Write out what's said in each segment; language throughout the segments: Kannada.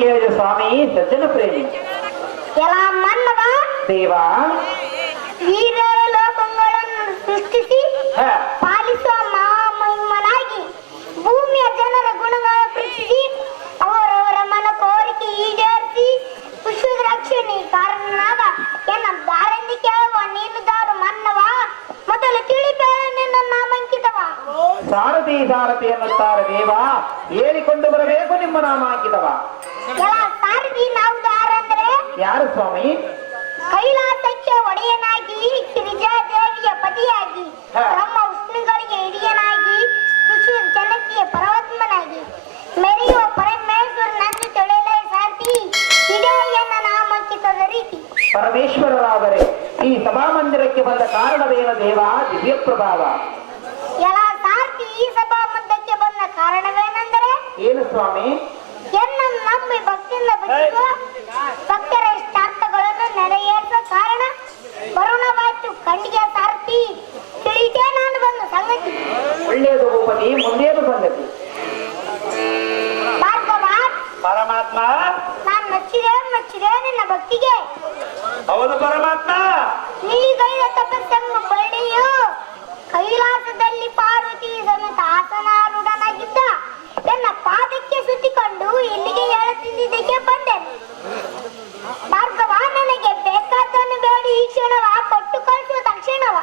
ಕೇಳಿದ ಸ್ವಾಮಿ ಸಜ್ಜನ ಪ್ರೇಮಿ ಎಲ್ಲ ಮನ್ನವ ದೇವ ವೀರ ಲೋಕಗಳನ್ನು ಸೃಷ್ಟಿಸಿ ಪಾಲಿಸುವ ಮಹಾಮಹಿಮನಾಗಿ ಭೂಮಿಯ ಜನರ ಗುಣಗಳ ಪರೀಕ್ಷಿಸಿ ಅವರವರ ಮನ ಕೋರಿಕೆ ಈಡೇರಿಸಿ ವಿಶ್ವದ ರಕ್ಷಣೆ ಕಾರಣನಾದ ಎನ್ನ ದಾರೆಂದು ಕೇಳುವ ನೀನು ದಾರು ಮನ್ನವ ಮೊದಲು ತಿಳಿಬೇಡ ನಿನ್ನ ನಾಮಾಂಕಿತವ ಸಾರಥಿ ಸಾರಥಿ ಎನ್ನುತ್ತಾರೆ ದೇವ ಏರಿಕೊಂಡು ಬರಬೇಕು ನಿಮ್ಮ ನಾಮಾಂಕಿತವ ಎಲ್ಲ ಸಾರಥಿ ನಾವು ದಾರಂದ್ರೆ ಯಾರು ಸ್ವಾಮಿ ಕೈಲಾಸಕ್ಕೆ ಒಡೆಯನಾಗಿ ಗಿರಿಜಾದೇವಿಯ ಪತಿಯಾಗಿ ಬ್ರಹ್ಮ ವಿಷ್ಣುಗಳಿಗೆ ಹಿರಿಯನಾಗಿ ವಿಶ್ವ ಜನತೆಯ ಪರಮಾತ್ಮನಾಗಿ ಮೆರೆಯುವ ಪರಮೇಶ್ವರನನ್ನು ತೊಳೆಯಲೇ ಸಾರ್ಥಿ ಇದೇ ಎನ್ನ ನಾಮಾಂಕಿತದ ರೀತಿ ಪರಮೇಶ್ವರರಾದರೆ ಈ ಸಭಾಮಂದಿರಕ್ಕೆ ಬಂದ ಕಾರಣವೇನು ದೇವ ದಿವ್ಯ ಪ್ರಭಾವ ಎಲ್ಲ ಸಾರ್ಥಿ ಈ ಸಭಾ ಮಧ್ಯಕ್ಕೆ ಬಂದ ಕಾರಣವೇನೆಂದರೆ ಏನು ಸ್ವಾಮಿ ಎನ್ನ ನಂಬಿ ಭಕ್ತಿಯಿಂದ ಬದುಕುವ ಭಕ್ತರ ಇಷ್ಟಾರ್ಥಗಳನ್ನು ನೆರವೇರಿಸುವ ಕಾರಣ ಬರುಣವಾಯ್ತು ಕಣ್ಣಿಗೆ ಸಾರ್ಥಿ ತಿಳಿದೇ ನಾನು ಬಂದ ಸಂಗತಿ ಒಳ್ಳೆಯದು ಭೂಪತಿ ಮುಂದೇನು ಸಂಗತಿ ಭಾರ್ಗವ ಪರಮಾತ್ಮ ನಾನು ಮೆಚ್ಚಿದೆ ನಿನ್ನ ಭಕ್ತಿಗೆ ಹೌದು ಪರಮಾತ್ಮ ನೀಗೈದ ತಪಸ್ಸೆಂಬ ಬಳ್ಳಿಯು ಕೈಲಾಸದಲ್ಲಿ ಪಾರ್ವತಿ ಸಮೇತ ಆಸನಾರೂಢನಾಗಿದ್ದ ನನ್ನ ಪಾದಕ್ಕೆ ಸುತ್ತಿಕೊಂಡು ಇಲ್ಲಿಗೆ ಹೇಳುತ್ತಿದ್ದಕ್ಕೆ ಬಂದೆ ಭಾರ್ಗವ ನನಗೆ ಬೇಕಾದ್ದನ್ನು ಬೇಡಿ ಈ ಕ್ಷಣವ ಕೊಟ್ಟು ಕಳಿಸುವ ತಕ್ಷಣವ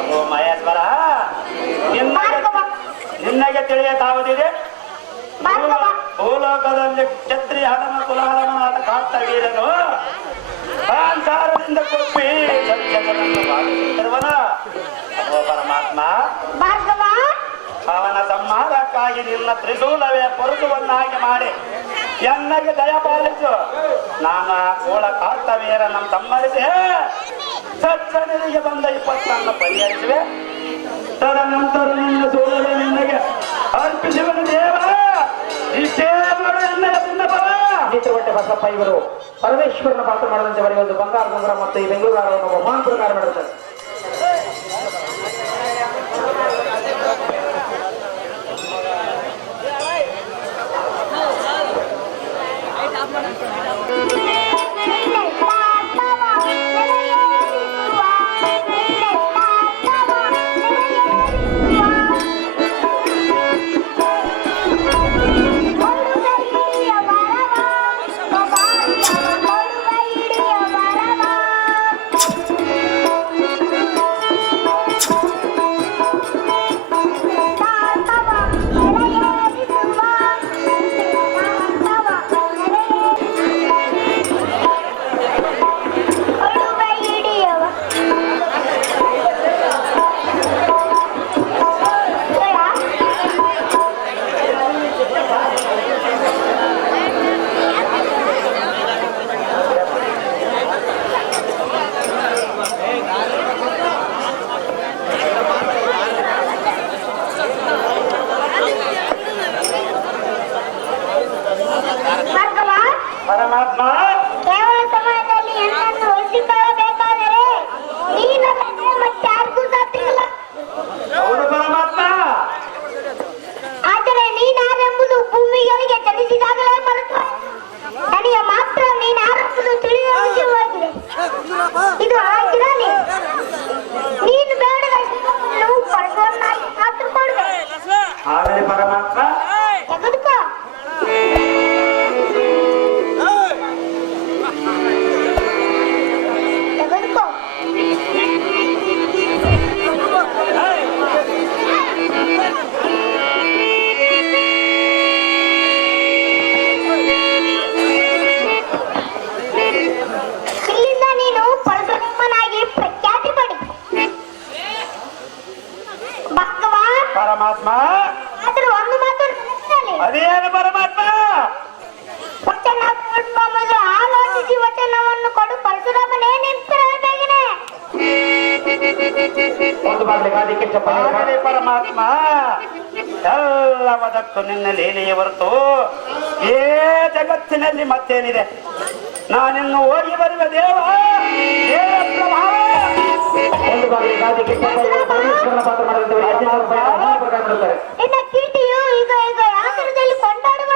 ಅಬ್ಬೋ ಮಹೇಶ್ವರ ಭಾರ್ಗವ ನಿನ್ನಗೆ ತಿಳಿಯತಾವುದಿದೆ ಭಾರ್ಗವ ಭೂಲೋಕದಲ್ಲಿ ಕ್ಷತ್ರಿಯ ಹಡಮ ಕುಲಹಡಮನಾದ ಕಾರ್ತವೀರನು ಸಂಸಾರದಿಂದ ಕೊಪ್ಪಿ ಸತ್ಯಗಳನ್ನು ಬಾಧಿಸುತ್ತಿರುವನ ಅಬ್ಬೋ ಪರಮಾತ್ಮ ಭಾರ್ಗವ ಅವನ ಸಂಹಾರಕ್ಕಾಗಿ ನಿನ್ನ ತ್ರಿಶೂಲವೇ ಪುರುಷವನ್ನಾಗಿ ಮಾಡಿ ಎನ್ನಗೆ ದಯಪಾಲಿಸು ನಾನು ಕೂಳ ಕಾರ್ತವೀರ ನಮ್ಮ ತಮ್ಮರಿಸಿ ಸಜ್ಜನಿಗೆ ಬಂದ 20 ಪರಿಹರಿಸುವೆ ತದನಂತರ ನಿನ್ನ ಸೂಲವೇ ನಿನ್ನಗೆ ಅರ್ಪಿಸುವನು ದೇವ ಇಷ್ಟೇ ಮಾಡು ಎನ್ನ ಚಿತ್ರಪಟ್ಟ ಬಸಪ್ಪ ಇವರು ಪರಮೇಶ್ವರನ ಪಾತ್ರ ಮಾಡದಂತೆ ಬರೆಯ ಒಂದು ಬಂಗಾರ ಮುಂಗರ ಮತ್ತು ಈ ಬೆಂಗಳೂರು ಬಹುಮಾನ ಪ್ರಕಾರ ಮಾಡುತ್ತಾರೆ ಪರಮಾತ್ಮ ಕೇವಲ ಸಮಯದಲ್ಲಿ ಹೆಣ್ಣನ್ನು ಉಳಿಸಿಕೊಳ್ಳಬೇಕಾದರೆ ನೀನಲ್ಲದೆ ಮತ್ತಾರಿಗೂ ಸಾಧ್ಯವಿಲ್ಲ ಹೌದು ಪರಮಾತ್ಮ ಆದರೆ ನೀನಾರೆಂಬುದು ಭೂಮಿಗಳಿಗೆ ಚಲಿಸಿದಾಗಲೇ ಬರುತ್ತದೆ ನನಗೆ ಮಾತ್ರ ನೀನಾರೆಂಬುದು ತಿಳಿದ ವಿಷಯವಾಗಿದೆ ಇದು ಆಗಿರಲಿ ನೀನು ಬೇಡದಷ್ಟು ಪರಸವನ್ನಾಗಿ ಮಾತ್ರ ಕೊಡುವೆ ಆದರೆ ಪರಮಾತ್ಮ ತೆಗೆದುಕೋ ತೆಗೆದುಕೋ ಇಲ್ಲಿಂದ ನೀನು ಪರಶುರಾಮನಾಗಿ ಪ್ರಖ್ಯಾತಿ ಪಡಿ ಭಕ್ತವ ಪರಮಾತ್ಮ ಆದ್ರೆ ಒಂದು ಮಾತು ನೆನಪಿನಲ್ಲಿ ಅದೇನು ಪರಮಾತ್ಮ ವಚನ ಕೊಡುವ ಮೊದಲು ಆಲೋಚಿಸಿ ವಚನವನ್ನು ಕೊಡು ಪರಶುರಾಮನೇ ನೆನಪಿರಬೇಕೇನೆ ಒಂದು ಮಾಡಲಿಕ್ಕೆ ಆಗಲಿ ಪರಮಾತ್ಮ ಎಲ್ಲವದಕ್ಕೂ ನಿನ್ನ ಲೀಲೆಯ ಹೊರತು ಏ ಜಗತ್ತಿನಲ್ಲಿ ಮತ್ತೇನಿದೆ ನಾನಿನ್ನು ಹೋಗಿ ಬರುವ ದೇವ ಏ ಪ್ರಭಾವ ಒಂದು ಮಾಡಲಿಕ್ಕೆ ಪರಮೇಶ್ವರನ ಪಾತ್ರ ಮಾಡದಂತೆ ನಿನ್ನ ಕೀರ್ತಿಯು ಈಗ ಈಗ ಆಸನದಲ್ಲಿ ಕೊಂಡಾಡುವ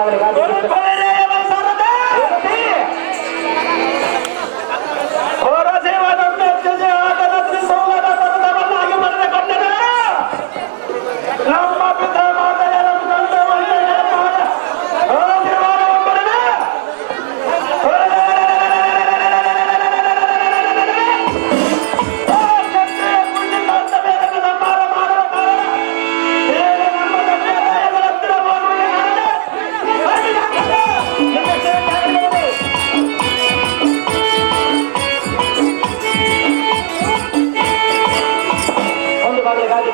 ಬಾಗಿಲು ಗಾದಿ ನಮ್ಮ ಪಿತಾ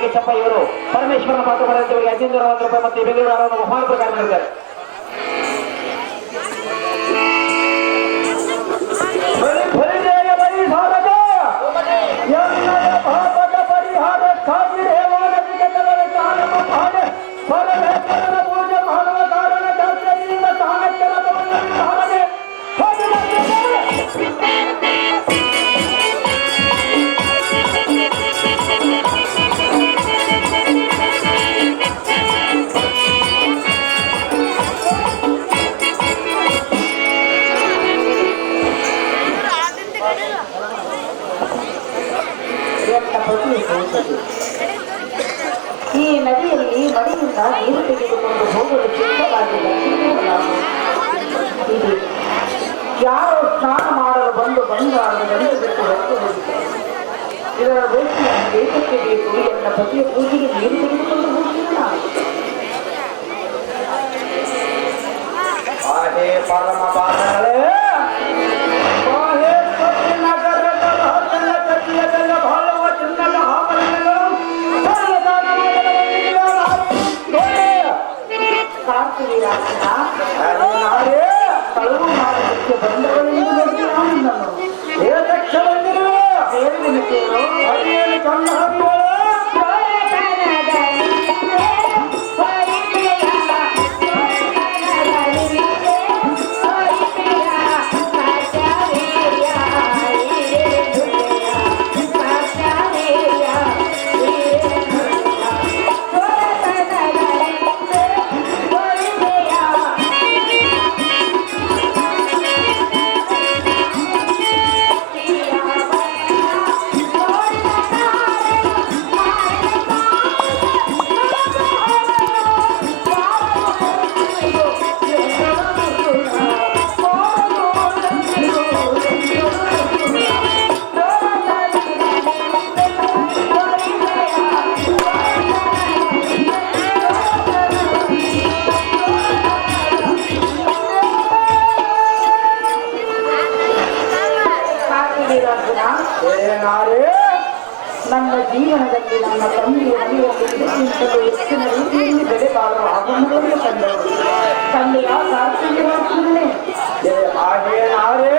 ಕಿಚ್ಚಪ್ಪ ಇವರು ಪರಮೇಶ್ವರನ ಪಾತ್ರ ಮಾಡಿದವರಿಗೆ 1500 ರೂಪಾಯಿ ಮತ್ತು ಬೆಂಗಳೂರು ಆರೋಗ್ಯ ಬಹುಮಾನ ಪ್ರದಾನ ಮಾಡಿದ್ದಾರೆ. ಈ ನದಿಯಲ್ಲಿ ಮಡಿಯಿಂದ ನೀರು ತೆಗೆದುಕೊಂಡು ಹೋಗಲು ಚಿಕ್ಕದಾಗಿದೆ. ಇದು ಯಾರೋ ಸ್ನಾನ ಮಾಡಲು ಬಂಗಾರದಲ್ಲಿ ಬಿಟ್ಟು ಹೊತ್ತು ಹೋಗಿದ್ದಾರೆ. ಇದರ ದೇಶಕ್ಕೆ ಬೇಕು ಎಲ್ಲ ಪತಿಯ ಪೂಜೆಗೆ ನೀರು ತೆಗೆದುಕೊಂಡು ಹೋಗಿಲ್ಲ. ಪರಮ ಪಾದಗಳೇ ಕಳುವು ಮಾಡೋದಕ್ಕೆ ಬಂದವರಿಗೆ ನನ್ನ ಜೀವನದಲ್ಲಿ ನನ್ನ ತಂದೆಯ ಮನೆಯಲ್ಲಿ ಹೆಚ್ಚಿನ ರೀತಿಯಲ್ಲಿ ಬೆಲೆ ಬಾಳುವ ಆಗುವುದನ್ನು ಕಂಡರು. ತಂದೆಯ ಕಾರ್ತಿಕನೇ ಹಾಗೇನಾರೇ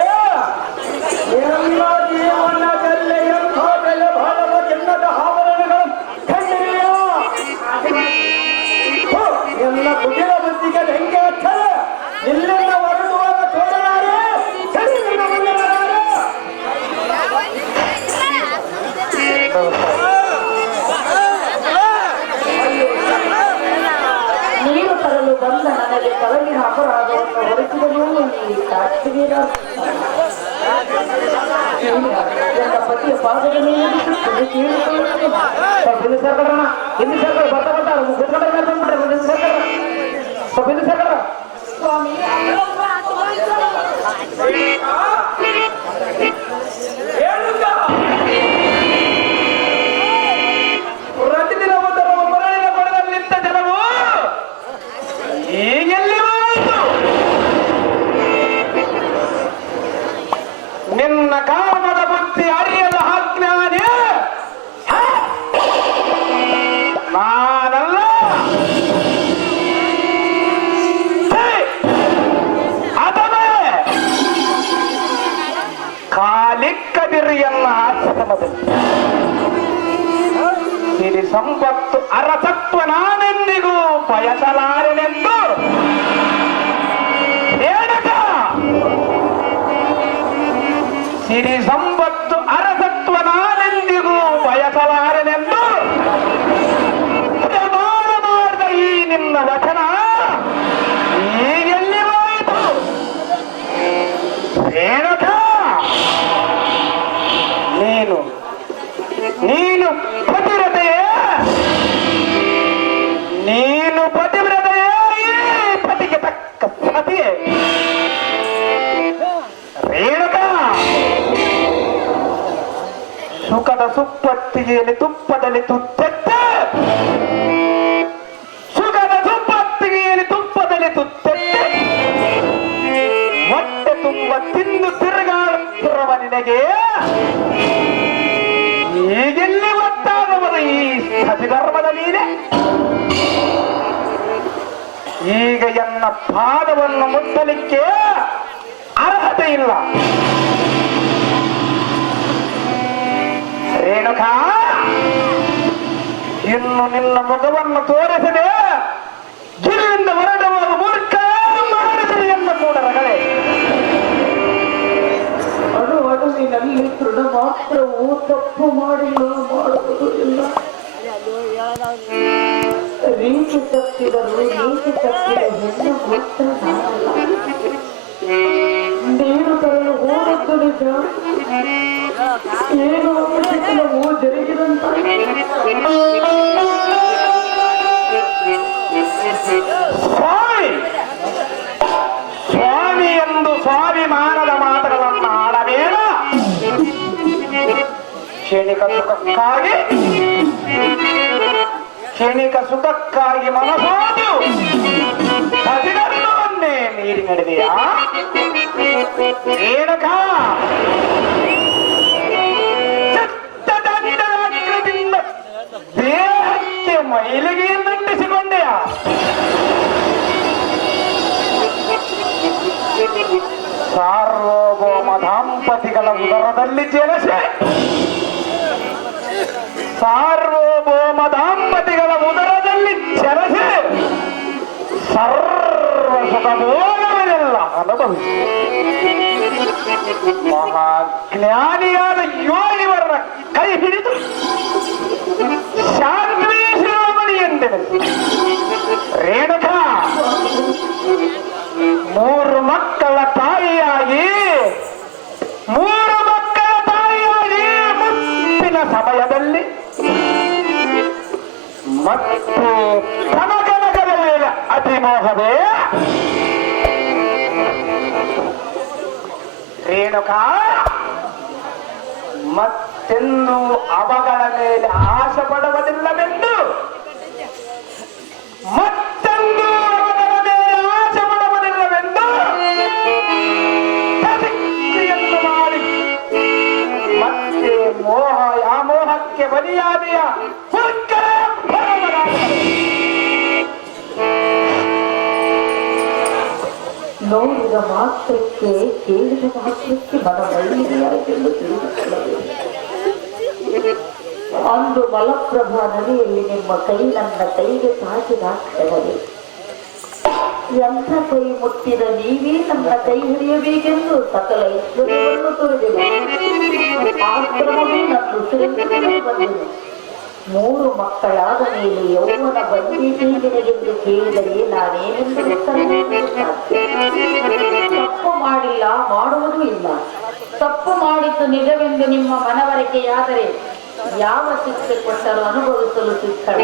ಎಲ್ಲ ಜೀವನದಲ್ಲಿ ಎಂಥ ಬೆಲೆ ಬಾಳುವ ಚಿನ್ನದ ಆಭರಣಗಳು ಕಂಡಿವೆಯೋ ಎಲ್ಲ ಕುಟಿಲ ಬುದ್ಧಿಗೆ ಬೆಂಕಿ ಹಚ್ಚಲು ಇಲ್ಲಿಂದ ಹೊರಡುವಾಗ ತೋರಲಾರೆ ನೀರು ತರಲು ಬಂದ ನನಗೆ ತಲಗಿನ ಅಪರಾಧವನ್ನು ಹೊರಟಿದನು ಈ ಕಾರ್ತಿಕೇಯ ನನ್ನ ಪತಿಯ ಪಾದದ ಮೇಲೆ ಹಿಂದಿ ಸರ್ಕಾರ ಬರ್ತಾ ಹಿಂದಿ ಸರ್ಕಾರ ಸ್ವಾಮಿ ಪ್ರತಿದಿನ ಒಂದರ ಮರಳಿನ ಕೊಡದಲ್ಲಿದ್ದ ಜನವು ಈಗೆಲ್ಲಿ ಹೋಯಿತು? ನಿನ್ನ ಕಾಮದ ಬುದ್ಧಿ ಅರಿಯದ ಅಜ್ಞಾನಿ ನಾನಲ್ಲ. ಅದವೇ ಕಾಲಿಕ್ಕದಿರಿಯನ್ನ ಆಶ್ರಮದಲ್ಲಿ ಸಿರಿ ಸಂಪತ್ತು ಅರಸತ್ವ ನಾನೆಂದಿಗೂ ಬಯಸಲಾರೆನೆಂದು ಹೇಳಿದ. ಸಿರಿ ಸಂಪತ್ತು ಅರಸತ್ವ ನಾನೆಂದಿಗೂ ಬಯಸಲಾರೆನೆಂದು ಪ್ರಮಾಣ ಮಾಡಿದ ಈ ನಿನ್ನ ವಚನ ಈಗ ರೇಣುಕಾ, ನೀನು ಪತಿವ್ರತೆಯೇ? ನೀನು ಪತಿವ್ರತೆಯೇ? ಈ ಪತಿಗೆ ತಕ್ಕ ಪತಿಯೇ? ರೇಣುಕಾ, ಸುಖದ ಸುಪ್ಪತ್ತಿಗೆಯಲ್ಲಿ ತುಪ್ಪದಲ್ಲಿ ತುತ್ತೆತ್ತೆ, ಸುಖದ ಸುಪ್ಪತ್ತಿಗೆಯಲ್ಲಿ ತುಪ್ಪದಲ್ಲಿ ತುತ್ತೆತ್ತೆ, ಹೊಟ್ಟೆ ತುಂಬ ತಿಂದು ತಿರುಗಾಡುತ್ತಿರುವ ನಿನಗೆ ಈಗೆಲ್ಲಿ ಗೊತ್ತಾಗುವುದು ಈ ಸತಿಧರ್ಮದ ನೀನೆ? ಈಗ ಎನ್ನ ಪಾದವನ್ನು ಮುಟ್ಟಲಿಕ್ಕೆ ಅರ್ಹತೆ ಇಲ್ಲ. ರೇಣುಕಾ, ಇನ್ನು ನಿನ್ನ ಮುಖವನ್ನು ತೋರಿಸದೆ ಗಿರಿಯಿಂದ ಹೊರಡುವ ಮೂರ್ಖ ಮಾಡಿದರೆ ಎನ್ನ ಕೂಡ ರಗಳೆ. ಅಡುವಿನಲ್ಲಿ ತೃಣ ಮಾತ್ರವೂ ತಪ್ಪು ಮಾಡಿಲ್ಲ, ಮಾಡುವುದಿಲ್ಲ. ರೀತಿ ತಪ್ಪಿದರು ನೀತಿ ತಪ್ಪಿದ ಹೆಣ್ಣು ಮಾತ್ರ ನಾನಲ್ಲ. ನೀರು ತರಲು ಹೋದದ್ದು ನಿಜ, ಏನು ಕೆಲವು ಜರುಗಿದಂತ ಸ್ವಾಮಿ ಎಂದು ಸ್ವಾಭಿಮಾನದ ಮಾತುಗಳನ್ನು ಆಡಬೇಡ. ಕ್ಷಣಿಕ ಸುಖಕ್ಕಾಗಿ ಮನಸೋದು ಸತಿಧರ್ಮವನ್ನೇ ಮೀರಿ ನಡೆದೆಯಾ? ರೇಣುಕಾ, ಚಿತ್ತದಂಡದಿಂದ ದೇಹಕ್ಕೆ ಮೈಲಿಗೆಯನ್ನಂಟಿಸಿಕೊಂಡೆಯಾ? ಸಾರ್ವಭೌಮ ದಾಂಪತಿಗಳ ಉದರದಲ್ಲಿ ಜಲಸೆ, ಸಾರ್ವಭೌಮ ದಾಂಪತಿಗಳ ಉದರದಲ್ಲಿ ಜಲಸೆ, ಸರ್ವ ಸುಖಭೋಗವನ್ನೆಲ್ಲ ಅನುಭವಿಸಿ ಮಹಾಜ್ಞಾನಿಯಾದ ಯೋಗಿವರ ಕೈ ಹಿಡಿದು ಶಾಂತವೇಶ್ವರಮಣಿ ಎಂದೆನಿಸಿ ರೇಣುಕಾ, 3 ಮಕ್ಕಳ ತಾಯಿಯಾಗಿ ಮುಪ್ಪಿನ ಸಮಯದಲ್ಲಿ ಮತ್ತು ಕನಕನಕದ ಮೇಲೆ ಅತಿಮೋಹವೇ? ರೇಣುಕಾ, ಮತ್ತೆಂದು ಅವಗಳ ಮೇಲೆ ಆಶೆ ಪಡುವುದಿಲ್ಲವೆಂದು, ಮತ್ತೆಂದು ಅವಗಳ ಮೇಲೆ ಆಶೆ ಪಡುವುದಿಲ್ಲವೆಂದು ಪ್ರತಿಕ್ರಿಯೆಯನ್ನು ಮಾಡಿ ಮತ್ತೆ ಮೋಹಕ್ಕೆ ಬಲಿಯಾದೆಯ ನೋಡಿದ ಮಾತ್ರಕ್ಕೆ, ಕೇಳಿದ ಮಾತ್ರಕ್ಕೆ ಮನ ಮೈಲಿಗೆಯಾಯಿತೆಂದು ತಿಳಿದುಕೊಳ್ಳಬೇಕು. ಅಂದು ಮಲಪ್ರಭಾ ನದಿಯಲ್ಲಿ ನಿಮ್ಮ ಕೈ ನನ್ನ ಕೈಗೆ ತಾಕಿದ ಕ್ಷಣವೇ ಎಂಥ ಕೈ ಮುಟ್ಟಿದ ನೀವೇ ನನ್ನ ಕೈ ಹಿಡಿಯಬೇಕೆಂದು ಸಕಲ ಐಶ್ವರ್ಯವನ್ನು ತೋರಿದೆವು. ಆಶ್ರಮವೇ ನನ್ನ ಉಸಿರೆಂದು ಬಂದೆನು. 3 ಮಕ್ಕಳಾದ ಮೇಲೆ ಯೌವನ ಬಂದಿದೆ ನಿನಗೆಂದು ಕೇಳಿದರೆ ನಾನೇನೆಂದು ತಪ್ಪು ಮಾಡಿಲ್ಲ, ಮಾಡುವುದೂ ಇಲ್ಲ. ತಪ್ಪು ಮಾಡಿದ್ದು ನಿಜವೆಂದು ನಿಮ್ಮ ಮನವರಿಕೆಯಾದರೆ ಯಾವ ಶಿಕ್ಷೆ ಕೊಟ್ಟರೂ ಅನುಭವಿಸಲು ಸಿದ್ಧಳ.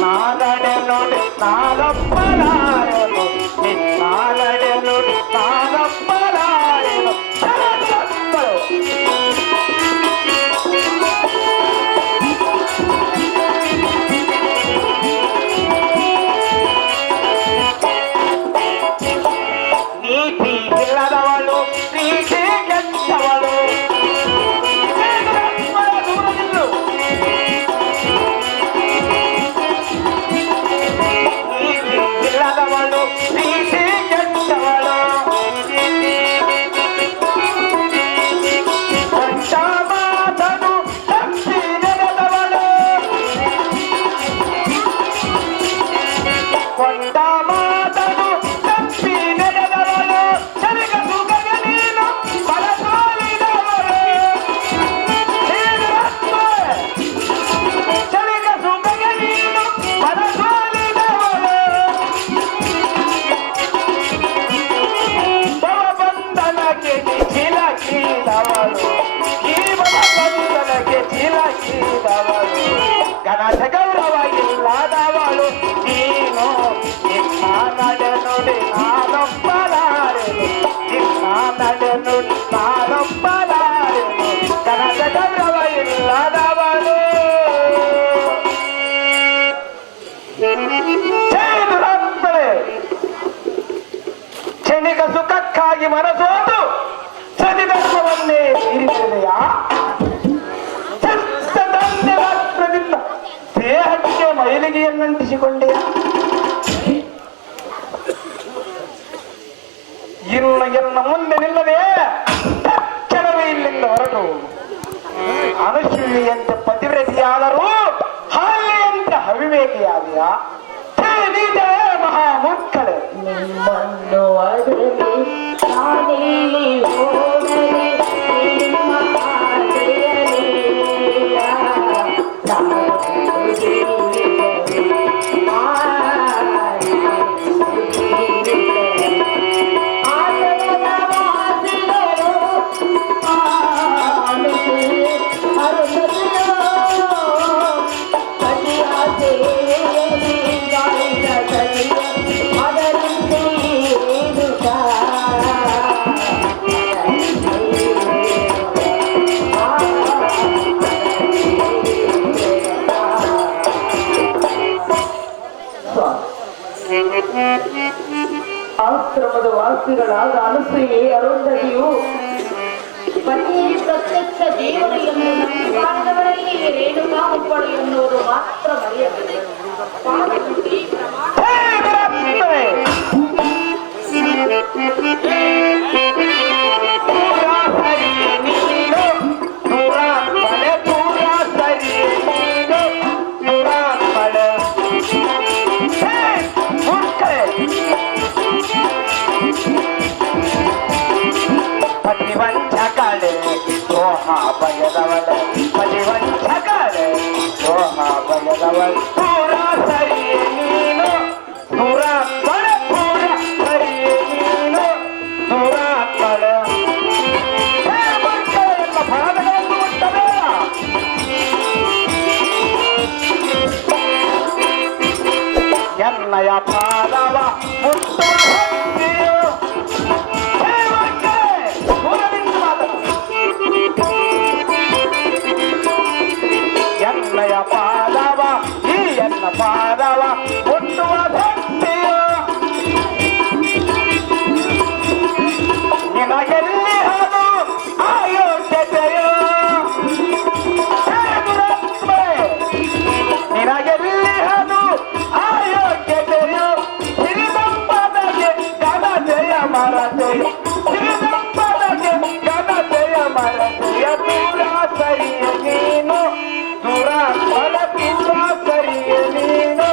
ನಾಗಡೆ ನುಡಿ ನಾಗಪ್ಪನಾರನು ನಿನ್ನಾಗಡೆ ನುಡಿ ನಾಗ ಗೌರವ ಇಲ್ಲದವಳು ನೀನು ನಿನ್ನ ನಡೆ ನುಡಿ ನಾನೊಬ್ಬಲಾರೆನು ನಿನ್ನ ನಡೆ ನುಡಿ ನಾನೊಬ್ಬಲಾರೆನು ಕನಕ ಗೌರವ ಇಲ್ಲದವಳು ಕ್ಷಣಿಕ ಸುಖಕ್ಕಾಗಿ ಮನಸೋದು ಸತಿಧರ್ಮವನ್ನೇ ಮೀರಿದೆಯಾ ಮಾತ್ರದಿಂದ ದೇಹಕ್ಕೆ ಮೈಲಿಗೆಯನ್ನಂಟಿಸಿಕೊಂಡೆಯಾ ಇನ್ನು ಮುಂದೆ ನಿಲ್ಲದೆ ತಕ್ಷಣವೇ ಇಲ್ಲಿಂದ ಹೊರಟು ಅನುಶ್ರೀಯಂತೆ ಪತಿವ್ರತಿಯಾದರೂ ಹಾಲೆಯಂತೆ ಅವಿವೇಕಿಯಾದೆಯಾ ಮಹಾಮೂರ್ಖಳೆ ನಿಮ್ಮನ್ನು ಅಡಲಿ ನಾನೆಲ್ಲಿ ಹೋಗಲಿ ನಿಮ್ಮ ಆಸೆಯಲಿಲ್ಲ. ಆಶ್ರಮದ ವಾಸಿಗಳಾದ ಅನಸೂಯೆ ಅರುಂಧತಿಯು ಪತಿಯೇ ಪ್ರತ್ಯಕ್ಷ ದೇವರು ಎಂದು ಮಾಡಿದವರಲ್ಲಿ ರೇಣುಕಾ ಒಬ್ಬಳು ಎನ್ನುವುದು ಮಾತ್ರ ಮರೆಯಬೇಕು. ಪಾದಪೂಜೆ ಪ್ರಮಾಣ ಪತಿವಂಚಕಳೆ ದ್ರೋಹ ಬಯದವಳೆ ಪತಿವಂಚಕಳೆ ದ್ರೋಹ ಬಯದವಳೆ ಪೂರ ಸರಿಯೇ ನೀನು ದೂರ ಬಳೆ ಪೂರ ಸರಿಯೇ ನೀನು ದೂರ ಬಳೆ ಎಲ್ಲ ಪಾದಗಳನ್ನು ಮುಟ್ಟಬೇಡ ಎನ್ನಯ ಪಾದವ ಮುಟ್ಟುವ ಶಕ್ತಿಯು ಎನ್ನಯ ಪಾದವ ಈ ಎನ್ನ ಪಾದವ ಮುಟ್ಟುವ ಭಕ್ತಿಯು ನಿನಗೆಲ್ಲಿ ಅದು ಆಯೋಗ್ಯತೆಯು ನಿನಗೆಲ್ಲಿ ಅದು ಆಯೋಗ್ಯತೆಯು ಸಿರಿಸಂಪದಗೆ ಘನತೆಯ ಮರತೆಯು ಸಿರಿಸಂಪದಗೆ ಘನತೆಯ ಮರತೆಯ ದೂರ ಸರಿಯ ನೀನು ದೂರ ಫಲ ದೂರ ಸರಿಯ ನೀನು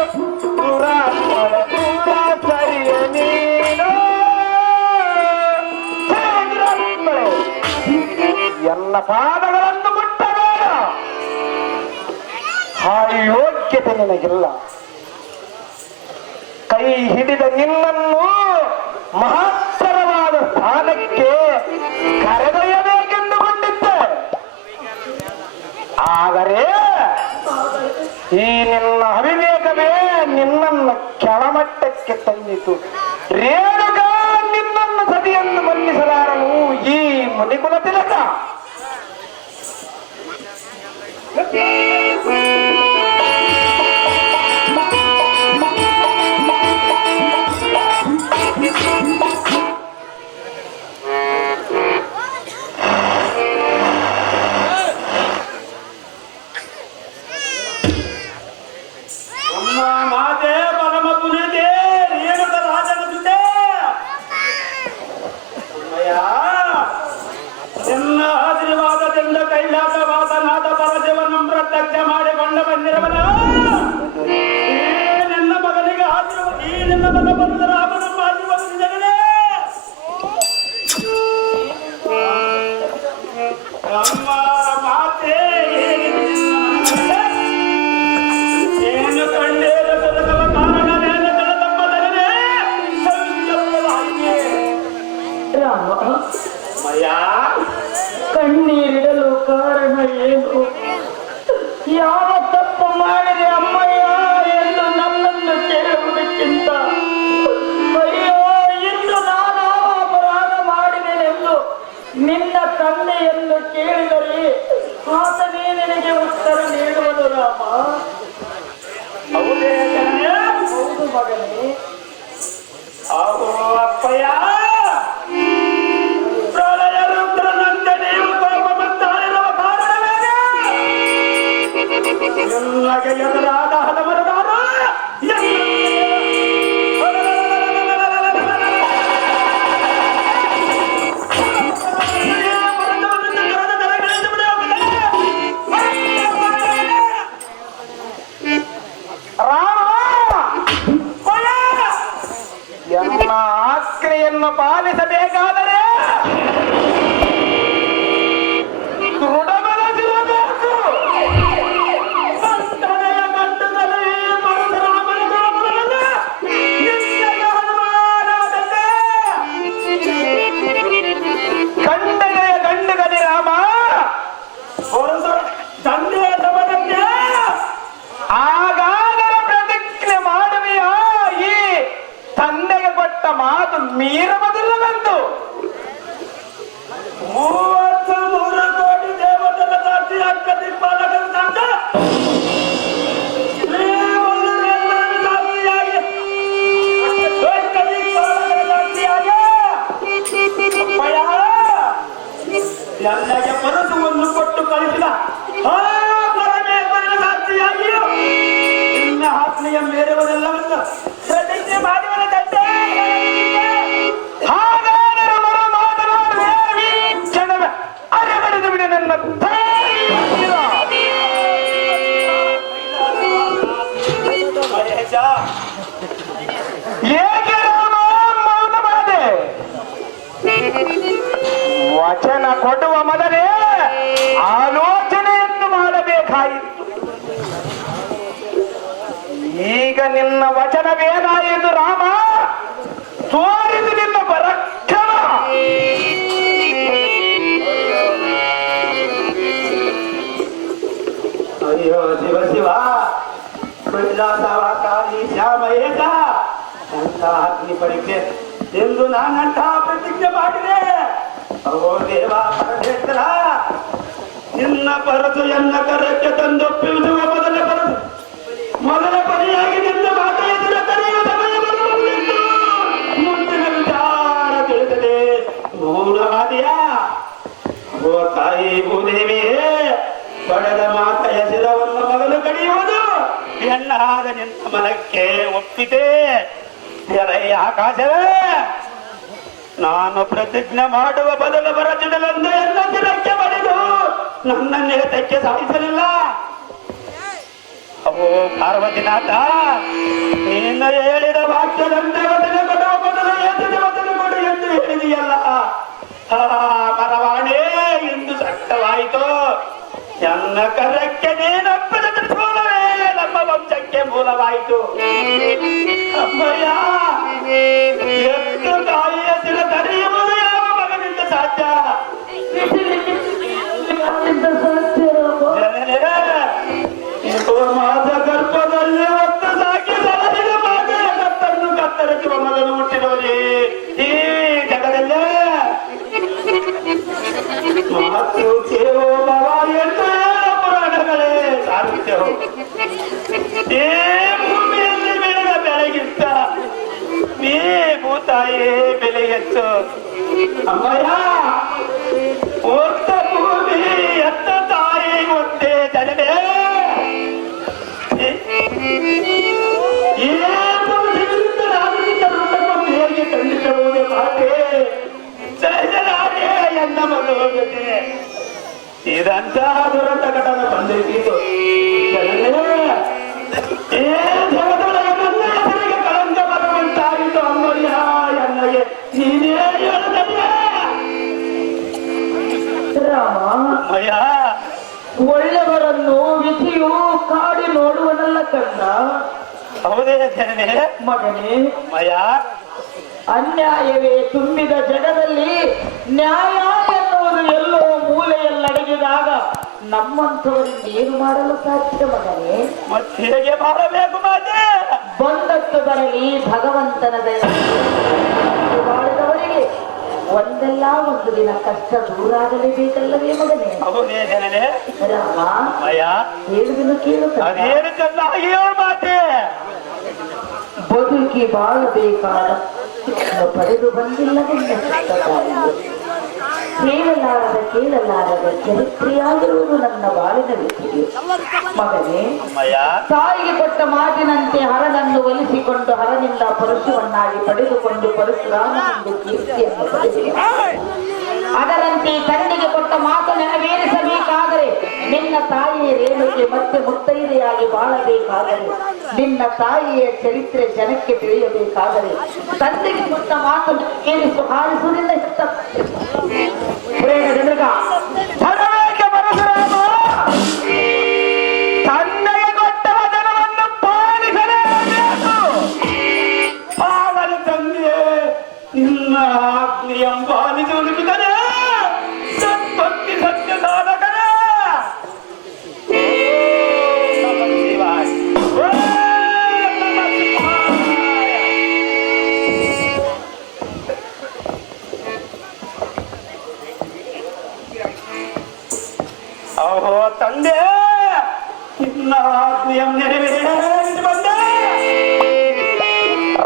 ದೂರ ಫಲ ದೂರ ಸರಿಯ ನೀನು ಎಲ್ಲ ಪಾದಗಳನ್ನು ಮುಟ್ಟಬೇಡ ಆ ಯೋಗ್ಯತೆ ನಿನಗಿಲ್ಲ ಕೈ ಹಿಡಿದ ನಿನ್ನನ್ನು ಮಹತ್ತರವಾದ ಸ್ಥಾನಕ್ಕೆ ಕರೆದೊಯ್ಯಬೇಕೆಂದುಕೊಂಡಿದ್ದೆ ಆದರೆ ಈ ನಿನ್ನ ಅವಿವೇಕವೇ ನಿನ್ನನ್ನು ಕೆಳಮಟ್ಟಕ್ಕೆ ತಂದಿತು ರೇಣುಕಾ ನಿನ್ನನ್ನು ಸತಿಯನ್ನು ಮನ್ನಿಸಲಾರನು ಈ ಮುನಿಕುಲ ತಿಲಕ ಮಾತೆ ಪರಮ ಪುನತೆ ರೇಣುಕ ರಾಜನ ಜೊತೆ ನಿನ್ನ ಆಶೀರ್ವಾದದಿಂದ ಕೈಲಾಸವಾದನಾದ ಪರದೇವನನ್ನು ಪ್ರತ್ಯಕ್ಷ ಮಾಡಿಕೊಂಡ ಬಂದಿರವನ ನಿನ್ನ ಮಗನಿಗೆ ಆಶೀರ್ವಾದ ಈ ನಿನ್ನ ಮಗ ಬಂದ ರಾಮನನ್ನು ಆಶೀರ್ವದಿಸಿದಗಲೇ ಅಮ್ಮ ಮಾತೆ ಏನು ಕಂಡೇರ ಸದಗವ ಕಾರಣವೇನ ತಳತಪ್ಪದರೇ ಸಂಜಪ್ಪದಾಗಿದೆ ರಾಮ ಮಯ ಕಣ್ಣೀರಿಡಲು ಕಾರಣ ಏನು? ಯಾವ ತಪ್ಪು ಮಾಡಿದೆ ಎಲ್ಲಗೆ ಎದುರಾದ ಹದಮರದಾರು ಎನ್ನ ಆಜ್ಞೆಯನ್ನು ಪಾಲಿಸಬೇಕಾದರೆ ದೃಢಮನಸ್ಸಿರಬೇಕು. ಸಂತನೆಯ ಗಂಡದಲ್ಲಿ ಪರಶುರಾಮನ ಗೋಪುರವಲ್ಲ, ನಿನ್ನಯ ಹನುಮಾನಾದಂತೆ. ಗಂಡನೆಯ ಗಂಡುಗಲಿ ರಾಮ, ತಂದೆಯ ಸಮನಕ್ಕೆ ಆಗಾದರೂ ಪ್ರತಿಜ್ಞೆ ಮಾಡುವೆಯಾ? ಈ ತಂದೆಗೆ ಕೊಟ್ಟ ಮಾತು ಮೀರಬದಿಲ್ಲವೆಂದು. 33 ಕೋಟಿ ದೇವತೆಗಳ ಸಾಕ್ಷಿ ಅಕ್ಕ ದಿಕ್ಪಾಲಕರ ಸಂತ ಸಾಕ್ಷಿಯಾಗಿ ಅಕ್ಕ ದಿಕ್ಪಾಲಕರ ಸಾಕ್ಷಿಯಾಗಿ ಅಪ್ಪಯ್ಯ ಎಲ್ಲಗೆ ಪರಸುವನ್ನು ಕೊಟ್ಟು ಕಳಿಸಿದ ಆ ಪರಮೇಶ್ವರನ ಸಾಕ್ಷಿಯಾಗಿಯೂ ನಿನ್ನ ಆಜ್ಞೆಯ ಮೇರೆವರೆಲ್ಲವನ್ನು ಪ್ರತಿಜ್ಞೆ ಮಾಡುವನ ತಂದೆ. ಹಾಗಾದರೆ ಮರ ಮಾತನಾಡುವೆ ಕ್ಷಣವೇ ಅರೆಬಡಿದು ಬಿಡಿ ನನ್ನ ತಾಯಿ ಹತ್ತಿರ. ಮಹೇಶ, ಏಕೆ ರಾಮ ಮೌನವಾದೆ? ವಚನ ಕೊಡುವ ಮೊದಲೇ ಆಲೋಚನೆಯನ್ನು ಮಾಡಬೇಕಾಯಿತು. ಈಗ ನಿನ್ನ ವಚನವೇನಾಯಿತು ರಾಮ? ತೋರಿದು ನಿನ್ನ ಪರಾಕ್ರಮ. ಅಯ್ಯೋ ಶಿವ ಶಿವ, ಕೈಲಾಸವಾಸಿ ಶ್ಯಾಮಯೇಶ, ಅಂತ ಅಗ್ನಿ ಪರೀಕ್ಷೆ ಎಂದು ನಾನಂತ ಪ್ರತಿಜ್ಞೆ ಮಾಡಿದೆ. ಓ ದೇವ ಪರಮೇಶ್ವರ, ನಿನ್ನ ಪರಸು ಎನ್ನ ಕರಕ್ಕೆ ತಂದೊಪ್ಪಿಸುವ ಮೊದಲ ಪರಿಯಾಗಿ ನಿನ್ನ ಮಾತೆ ಎದುರ ಕರೆಯುವ ಸಮಯ ಬರುವುದಿತ್ತು. ಮುಂದಿನ ವಿಚಾರ ತಿಳಿದರೆ ಮೌನವಾದಿಯ. ಓ ತಾಯಿ ಭೂದೇವಿಯೇ, ಪಡೆದ ಮಾತೆಯ ಶಿರವನ್ನು ಮಗಲು ಕಡಿಯುವುದು ಹೆಣ್ಣಾದ ನಿನ್ನ ಮನಕ್ಕೆ ಒಪ್ಪಿದೆ. ಎರೆಯ ಆಕಾಶವೇ, ನಾನು ಪ್ರತಿಜ್ಞೆ ಮಾಡುವ ಬದಲು ಬರಚಿಡಲೆಂದು ಎಲ್ಲ ಶಿರಕ್ಕೆ ಬಡಿದು ನನ್ನ ನೇತಕ್ಕೆ ಸಾಧಿಸಲಿಲ್ಲ. ಅವು ಪಾರ್ವತಿನಾಥ, ನೀನು ಹೇಳಿದ ವಾಕ್ಯದಂತೆ ವಚನ ಕೊಡುವ ಬದಲು ಎತ್ತಿದ ವಚನ ಕೊಡು ಎಂದು ಹೇಳಿದೆಯಲ್ಲ. ಮರವಾಣೆ ಎಂದು ಸತ್ಯವಾಯಿತು. ನನ್ನ ಕರಕ್ಕೆ ನೀನಪ್ಪದ ತ್ರಿಶೂಲವೇ ನಮ್ಮ ವಂಶಕ್ಕೆ ಮೂಲವಾಯಿತು. ಅಮ್ಮಯ್ಯ, ಎಷ್ಟು ತಾಯಿಯ ಶಿರ ತಡೆಯುವುದು ಯಾವ ಮಗನಿಂದ ಸಾಧ್ಯ? ಜನರೇ, ಇದು ಮಾಸ ಗರ್ಭದಲ್ಲಿ ಹೊತ್ತು ಸಾಕಿ ಸಲಹಿದ ಮಾತೆಯ ಕತ್ತನ್ನು ಕತ್ತರಿಸುವ ಮಗನು ಹುಟ್ಟಿರುವಲ್ಲಿ ಈ ಜಗದಲ್ಲೇ ಮಾತು ಕೇವೋ ಭವ ಎಂದು ಪುರಾಣಗಳೇ ಸಾಹಿತ್ಯವು. ಈ ಭೂಮಿಯಲ್ಲಿ ಬೆಳೆದ ಬೆಳಗಿಂತ ನೀ ಭೂತಾಯಿ ಬೆಲೆ ಹೆಚ್ಚು. ಅಮ್ಮಯ್ಯ, ಒತ್ತ ಭೂಮಿ ಎತ್ತ ತಾಯಿ ಒಂದೇ ಜನನೇ. ಹೇಗೆ ಖಂಡಿಸಬಹುದೇ ಮಾತೆ? ಸಹಜನಾರೇ ಎನ್ನ ಮನೋಗತೆ. ಇದಂತಹ ದುರಂತ ಘಟನ ಸಂಭವಿಸಿತು. ಏ ಜಗದೊಳಗೆ ನನ್ನ ಹೆಸರಿಗೆ ಕಳಂಕ ಬರುವಂತಾಯಿತು. ಅಮ್ಮಯ್ಯ, ಎನ್ನಗೆ ನೀನೇ ಹೇಳಿದೆಯಾ? ರಾಮ, ಅಮ್ಮಯ್ಯ, ಒಳ್ಳೆಯವರನ್ನು ವಿಧಿಯು ಕಾಡಿ ನೋಡುವನಲ್ಲ ಕಂದ. ಹೌದೇ ಜನನೇ? ಮಗನೇ, ಮಯ, ಅನ್ಯಾಯವೇ ತುಂಬಿದ ಜಗದಲ್ಲಿ ನ್ಯಾಯ ಎನ್ನುವುದು ಎಲ್ಲೋ ಮೂಲೆಯಲ್ಲಡಗಿದಾಗ ನಮ್ಮಂಥವರಿಂದ ಏನು ಮಾಡಲು ಸಾಧ್ಯ ಮಗನೇ? ಮತ್ತೆ ಹೇಗೆ ಮಾಡಬೇಕು ಮಾತೆ? ಬಂದದ್ದು ಬರಲಿ ಭಗವಂತನ ದಯ. ಮಾಡಿದವರಿಗೆ ಒಂದಲ್ಲ ಒಂದು ದಿನ ಕಷ್ಟ ದೂರಾಗಲೇಬೇಕಲ್ಲವೇ ಮಗನೇ? ಹೌದೇ ಜನನೇ? ರಾಮ, ಮಯ, ಹೇಳುವುದನ್ನು ಕೇಳುತ್ತ ಅದೇನು ಚೆನ್ನಾಗಿಯೋ ಮಾತೆ? ಬದುಕಿ ಬಾಳಬೇಕಾದ ಪಡೆದು ಬಂದಿಲ್ಲ ಹೇಳಲಾರದ ಕೇಳಲಾರದ ಚರಿತ್ರೆಯಾಗಿರುವುದು ನನ್ನ ಬಾಳಿನ ವ್ಯಕ್ತಿಗೆ. ಮಗನೇ, ತಾಯಿಗೆ ಕೊಟ್ಟ ಮಾತಿನಂತೆ ಹರನನ್ನು ಒಲಿಸಿಕೊಂಡು ಹರನಿಂದ ಪರಶುವನ್ನಾಗಿ ಪಡೆದುಕೊಂಡು ಪರಶುರಾಮನೆಂದು ಕೀರ್ತಿಯನ್ನು ಪಡೆದಿದೆ. ಅದರಂತೆ ತಂದೆಗೆ ಕೊಟ್ಟ ಮಾತು ನೆರವೇರಿಸಬೇಕಾದರೆ ನಿನ್ನ ತಾಯಿಯ ರೇಣುಗೆ ಮತ್ತೆ ಮುತ್ತೈದೆಯಾಗಿ ಬಾಳಬೇಕಾದರೆ, ನಿನ್ನ ತಾಯಿಯ ಚರಿತ್ರೆ ಜನಕ್ಕೆ ತಿಳಿಯಬೇಕಾದರೆ ತಂದೆಗೆ ಕೊಟ್ಟ ಮಾತು ಏರಿಸು ಹಾರಿಸುವುದಿಲ್ಲ. ತಂದೆಗೆ ಕೊಟ್ಟ ವಚನವನ್ನು ಪಾಲಿಸಲೇಬೇಕು. ಆಗಲು ತಂದೆ ನಿನ್ನ ಆಜ್ಞೆಯ ಪಾಲಿಸುವುದು ಬಿಟ್ಟರೆ ಸತ್ಭಕ್ತಿ ಸತ್ಯ ಸಾಧಕರ. ಓಹೋ ತಂದೆ, ನಿನ್ನ ಆಜ್ಞೆಯ ನೆರವೇರಿಸಿ ಬಂದೆ.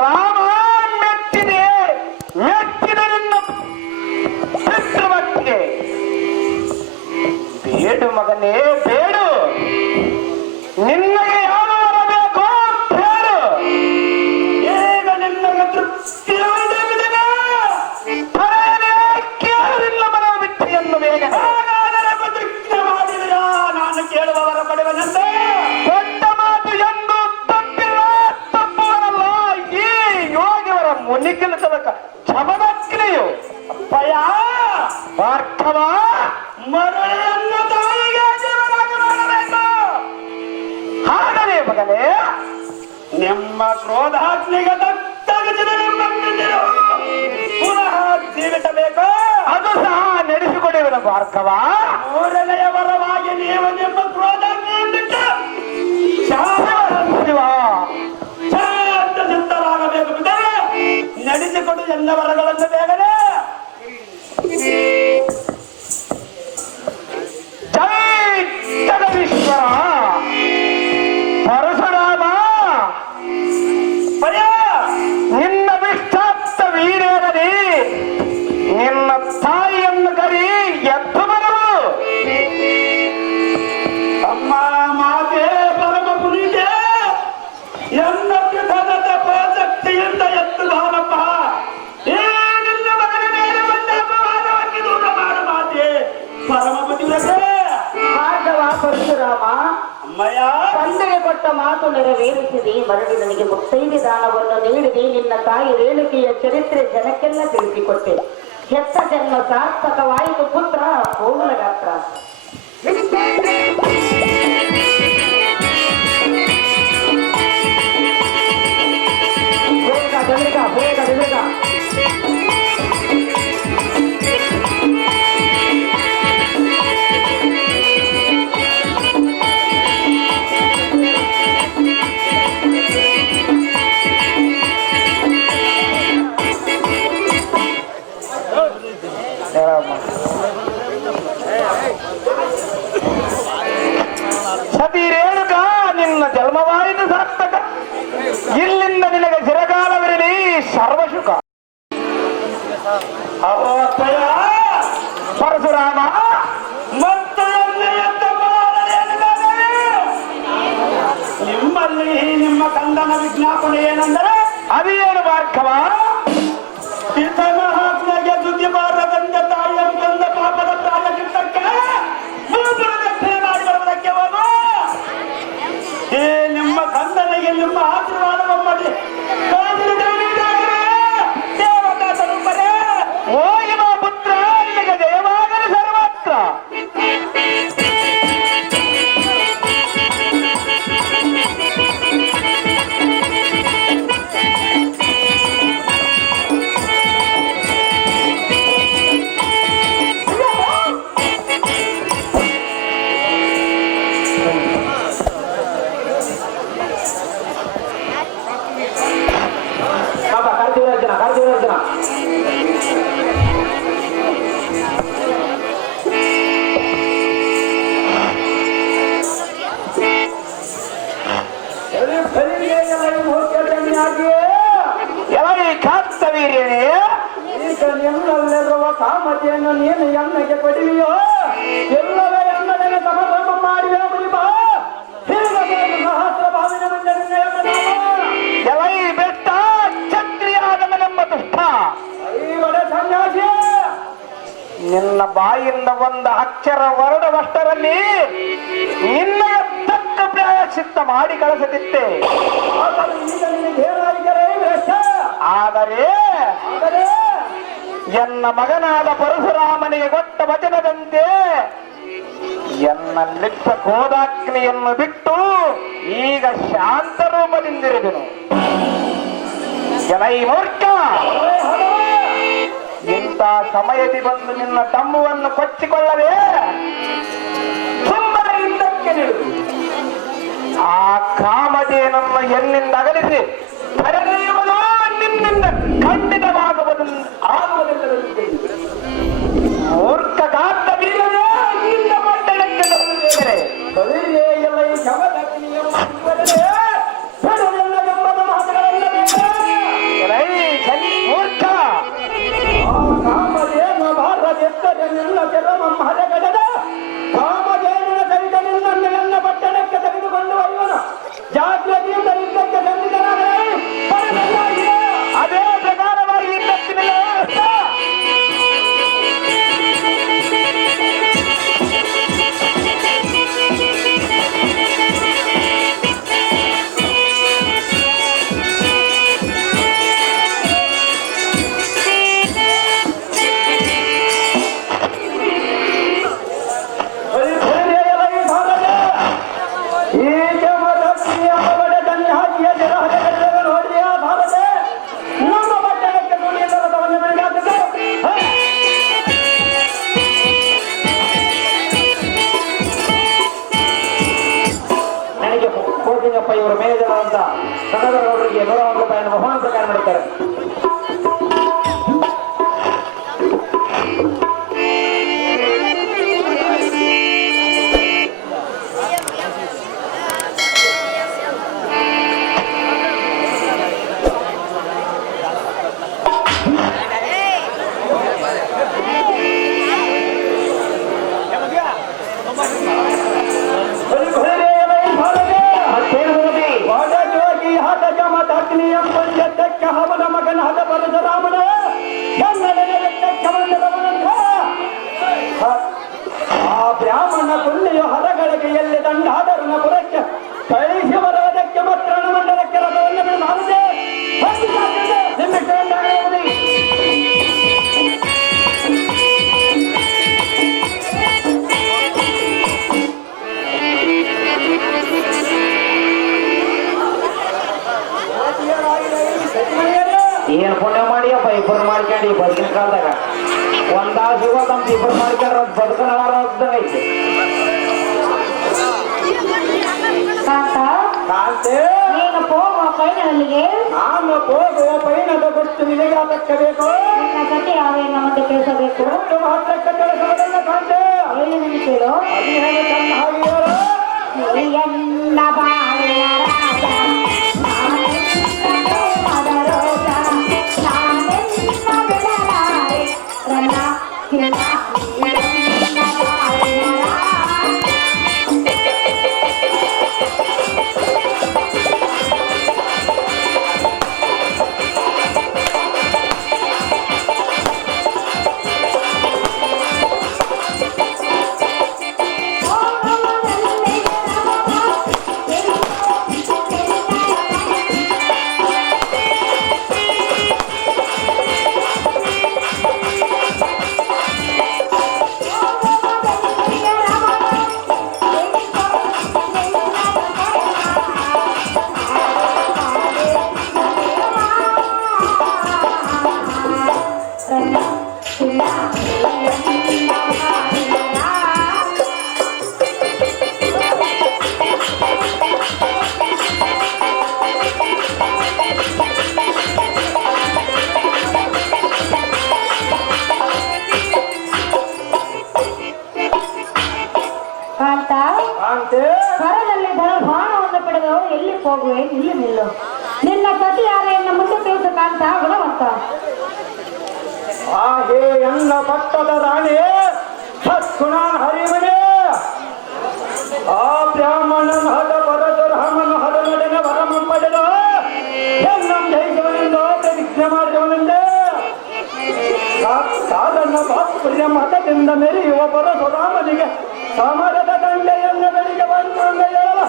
ರಾಮ ಮೆಚ್ಚಿದೆ, ಮೆಚ್ಚಿದ ನಿನ್ನ ಪಿತೃಭಕ್ತಿಗೆ ಬೇಡು ಮಗನೇ, ಬೇಡು. ನಿನ್ನಗೆ ಯಾವ ಬರಬೇಕು ಬೇಡು. ಈಗ ನಿನ್ನಗೆ ತೃಪ್ತಿಯಾಗಿದೆ ಬಿಡಗ ಕೇಳಿಲ್ಲ ಮನ ಬಿಟ್ಟಿಯನ್ನು ಬೇಗ ಮಾಡಿದೆಯಾ? ನಾನು ಕೇಳುವವರ ಪಡೆವನಂತೆ ದೊಡ್ಡ ಮಾತು ಎಂದು ತಪ್ಪಿಲ್ಲ, ತಪ್ಪುವರಲ್ಲ. ಈ ಯೋಗಿವರ ಮುನಿ ಕೆಲಸದ ಕ್ಷಮದಕ್ರಿಯು ಅಪ್ಪಯ್ಯ ಪಾರ್ಥವ ಮರಳೆಯನ್ನು ತಾಯಿಗೆ ಜೀವನಾಗಿ ಮಾಡಬೇಕು. ಹಾಗಲೇ ಮಗನೇ, ನಿಮ್ಮ ಕ್ರೋಧಾಗ್ನಿಗೆ ತಗ್ಗಿಸಿದ ನಿಮ್ಮನ್ನು ಪುನಃ ಜೀವಿಸಬೇಕು. ಅದು ಸಹ ನಡೆಸಿಕೊಡುವನು ಭಾರ್ಗವ. ಮೂರನೆಯ ವರವಾಗಿ ನೀವು ನಿಮ್ಮ ಕ್ರೋಧಾಗ್ನಿಯನ್ನಿಟ್ಟು ಶಾಂತ ಸಿದ್ಧರಾಗಬೇಕು. ಬಿಟ್ಟರೆ ನಡೆಸಿಕೊಡು ಎಲ್ಲ ವರಗಳನ್ನು ಬೇಗನೆ. ಜೈ ಜಗದೀಶ್ವರ ಪರಶುರಾಮ, ನಿನ್ನ ವಿಷ್ಟಾಪ್ತ ವೀರ್ಯದಲ್ಲಿ ನಿನ್ನ ತಾಯಿಯನ್ನು ಕರಿ ಎದ್ದು ಬರುವುದು. ಅಮ್ಮ ಮಾತೆ ಪರಮ ಪುನೀತೆ, ಎನ್ನ ಪಿತನ ತಪಶಕ್ತಿಯಿಂದ ಎದ್ದು ಬಾರಪ್ಪ. ಏನಿಲ್ಲ ಮಗನ ಮೇಲೆ ಬಂದ ಅಪಮಾನವಾಗಿ ದೂರ ಮಾಡು ಮಾತೆ ಪರಮ ಪುನೀತೆ. ಭಾರ್ಗವ ಪರಶುರಾಮ, ಅಮ್ಮಯ್ಯ, ತಂದೆಗೆ ಕೊಟ್ಟ ಮಾತು ನೆರವೇರಿಸಿದೆ. ಮರಳಿ ನನಗೆ ಮುತ್ತೈದೆ ದಾನವನ್ನು ನೀಡಿದೆ. ನಿನ್ನ ತಾಯಿ ರೇಣುಕೆಯ ಚರಿತ್ರೆ ಜನಕ್ಕೆಲ್ಲ ತಿಳಿಸಿಕೊಟ್ಟೆ. ಹೆತ್ತ ಜನ್ಮ ಸಾರ್ಥಕವಾಯಿತು ಪುತ್ರ ಕೋಮಲ ಗಾತ್ರ. ಸತಿ ರೇಣುಕ, ನಿನ್ನ ಜನ್ಮವಾಯಿತು ಸಾರ್ಥಕ. ಇಲ್ಲಿಂದ ನಿನಗೆ ಚಿರಕಾಲವಿರಲಿ ಸರ್ವಸುಖ. ಪರಶುರಾಮ, ಮತ್ತೆ ನಿಮ್ಮಲ್ಲಿ ನಿಮ್ಮ ಕಂದನ ವಿಜ್ಞಾಪನೆ ಏನೆಂದರೆ ಅದೇನು ಭಾರ್ಗವ? ಪಿತಮಹಾತ್ಮಗೆ ದುಡ್ಡಿ ಬಾರದಂತ ತಾಯಿಯ ಬಂದ ಪಾಪದ ಪ್ರಾಯಕ್ಕೆ ಮಾಡಿ ಬರುವುದಕ್ಕೆ ಹೋಗು. ಏ ನಿಮ್ಮ ಕಂದನಿಗೆ ನಿಮ್ಮ ಆಶೀರ್ವಾದ ಮಾಡಿ ದೇವತಾ ಸ್ವರೂಪರೇ, ಹೋಗಿ ಬಾ ಪುತ್ರ, ನಿನಗೆ ಜಯವಾಗಲಿ ಸರ್ವತ್ರ. ಕಾಮತೆಯನ್ನು ನೀನು ಎಣ್ಣೆಗೆ ಕೊಡುವಿಯೋ ಎಲ್ಲವೇ ಎಣ್ಣೆಯನ್ನು ಸಮರ್ಪಣ ಮಾಡಿವೆ ಮುನಿಬಾ ಹೀಗೆ ಸಹಸ್ರ ಭಾವಿನ ಮುಂದೆ ಎಲೈ ಬೆಟ್ಟ ಛತ್ರಿಯಾದವನೆಂಬ ದುಷ್ಟ ಐವಡೆ ಸನ್ಯಾಸಿ ನಿನ್ನ ಬಾಯಿಂದ ಒಂದು ಅಕ್ಷರ ಹೊರಡುವಷ್ಟರಲ್ಲಿ ನಿನ್ನ ತಕ್ಕ ಪ್ರಾಯಶ್ಚಿತ್ತ ಮಾಡಿ ಕಳಿಸದಿತ್ತೆ. ಈಗ ನಿನಗೆ ಏನಾಗಿದ್ದರೆ ಆದರೆ ಎನ್ನ ಮಗನಾದ ಪರಶುರಾಮನಿಗೆ ಕೊಟ್ಟ ವಚನದಂತೆ ಎನ್ನಲ್ಲಿದ್ದ ಕ್ರೋಧಾಗ್ನಿಯನ್ನು ಬಿಟ್ಟು ಈಗ ಶಾಂತ ರೂಪದಿಂದಿರುವೆನು. ಎಲೈ ಮೂರ್ಖ, ಇಂಥ ಸಮಯದಲ್ಲಿ ಬಂದು ನಿನ್ನ ತಮ್ಮವನ್ನು ಕೊಚ್ಚಿಕೊಳ್ಳವೇ ಸುಮ್ಮನೆ ಹಿಂದಕ್ಕೆ ನಿಲ್ಲು. ಆ ಕಾಮಧೇನನ್ನು ಎನ್ನಿಂದ ಅಗಲಿಸಿ ಕರೆದೊಯ್ಯುವುದು ನಿನ್ನಿಂದ ಖಂಡಿತವಾಗುವುದು ಆಗುವುದಿಲ್ಲದಂತೆ. ಮೂರ್ಖ ಗಾತ್ರ ಬೀಳದೆ ನಿನ್ನ ಮಂಡಲಕ್ಕೆ ಬರುವುದೇನೆ. ಎಲ್ಲ ಈ ಶವದಗ್ನಿಯ ಎಂಬುದು ಮಾತುಗಳೆಲ್ಲ ಮೂರ್ಖ, ಕಾಮಧೇನು ಭಾರತೆತ್ತದನ್ನೆಲ್ಲ ಚರಮ ಮಹರಗಡದ ಕಾಮಧೇನುನ ಸಹಿತ ನಿನ್ನ ಪಟ್ಟಣಕ್ಕೆ ತೆಗೆದುಕೊಂಡು ಒಯ್ಯುವನು. ಜಾಗ್ರತೆಯಿಂದ ಯುದ್ಧಕ್ಕೆ ಸಂದಿತನಾದರೆ ಅದೇ ಪ್ರಕಾರವಾಗಿ ಇನ್ನೊತ್ತಿನ ಕೋಟಿಂಗಪ್ಪ ಇವರು ಮೇಜರ ಅಂತ ಕನ್ನಡದವರಿಗೆ 101 ರೂಪಾಯಿಯನ್ನು ಬಹುಮಾನ ಪ್ರಕಾರ ಮಾಡುತ್ತಾರೆ. ಮಗನಾದ ಪರಶುರಾಮನ ಆ ಬ್ರಾಹ್ಮಣ ಪುಣ್ಯ ಹೊರಗಳಿಗೆ ಎಲ್ಲಿ ದಂಡಾದರನ ಪುರಕ್ಕೆ ಕಳಿಸಿ ಬರುವುದಕ್ಕೆ ಮಾತ್ರ ಮಂಡಲಕ್ಕೆ ರಥವನ್ನು ಮಾಡದೆ ಏನ್ ಪುಣ್ಯ ಮಾಡಿಯಪ್ಪ ಇಬ್ಬರು ಮಾಡ್ಕೊಂಡು ಬದುಕಿನ ಕಾಲದಾಗ ಒಂದಾಸ ಇವತ್ತು ಇಬ್ಬರು ಮಾಡ್ಕೊಂಡ್ರೆ ಬದುಕನ ಐತೆ. ನೀನು ಹೋಗುವ ಪೈನಲ್ಲಿಗೆ ನಾನು ಹೋಗುವ ಪೈನದ ಗೊತ್ತು ನಿನಗೆ ಅದಕ್ಕೆ ಬೇಕು. ನಿನ್ನ ಜೊತೆ ಯಾವೇನ ಮುಂದೆ ತಿಳಿಸಬೇಕು ಮಾತ್ರಕ್ಕೆ ಕೆಲಸವನ್ನೆಲ್ಲ ಕಾಂತೆ ಹೇಳಿ ನಿಮಗೆ ಕೇಳು. ಅದೇನು ಚಂದ ಹಾಗೆ ಎಲ್ಲ ಬಾಳಿನ ರಾಜ ಕರದಲ್ಲಿ ಧನಭಾಣವನ್ನು ಪಡೆದು ಎಲ್ಲಿ ಹೋಗುವೆ ಇಲ್ಲಿ ನಿಲ್ಲು. ನಿನ್ನ ಸತಿ ಯಾರೆಯನ್ನು ಮುಂದೆ ತಿಳಿಸ ಕಾಂತ ಗುಣವಂತ ಹಾಗೆ ಎನ್ನ ಪಟ್ಟದ ರಾಣಿ ಸತ್ಗುಣ ಹರಿಮನೆ ಆ ಬ್ರಾಹ್ಮಣನ ಹದ ಪರಶುರಾಮನ ಹದ ನಡೆನ ವರಮ ಪಡೆದ ಎನ್ನಂ ಜಯಿಸುವನೆಂದು ಪ್ರತಿಜ್ಞೆ ಮಾಡಿದವನೆಂದೇ ಸಾಧನ ತಾತ್ಪರ್ಯ ಮತದಿಂದ ಮೆರೆಯುವ ಪರಶುರಾಮನಿಗೆ ಸಮರದ ದಂಡೆಯನ್ನು ಬೆಳಿಗ್ಗೆ ಬಂದು ಹೇಳಲ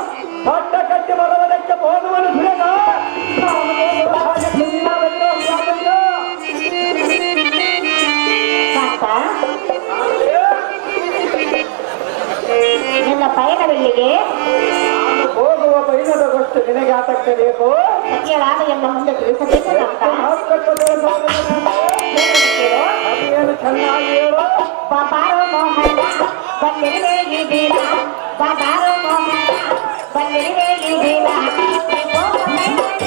ಪಟ್ಟ ಕಟ್ಟಿ ಬರುವುದಕ್ಕೆ ಹೋಗುವನು ಸುರೇಗ ನಿನ್ನ ಪಯಣವೆಲ್ಲಿಗೆ? ನಾನು ಹೋಗುವ ಪೈನದ ಗೊತ್ತು ನಿನಗೆ ಆತಕ್ಕೆ ಬೇಕು. ಸತ್ಯವಾದ ಎಲ್ಲ ಮುಂದೆ ತಿಳಿಸಬೇಕು ಅದೇನು ಚೆನ್ನಾಗಿ ಹೇಳು. ಬಾಬಾರೋ ಮೋಹನ ಬಂದಿರುವೆ ಈ ದಿನ, ಬಾಬಾರೋ ಮೋಹನ ಬಂದಿರುವೆ ಈ ದಿನ. ಬಾಬಾರೋ ಮೋಹನ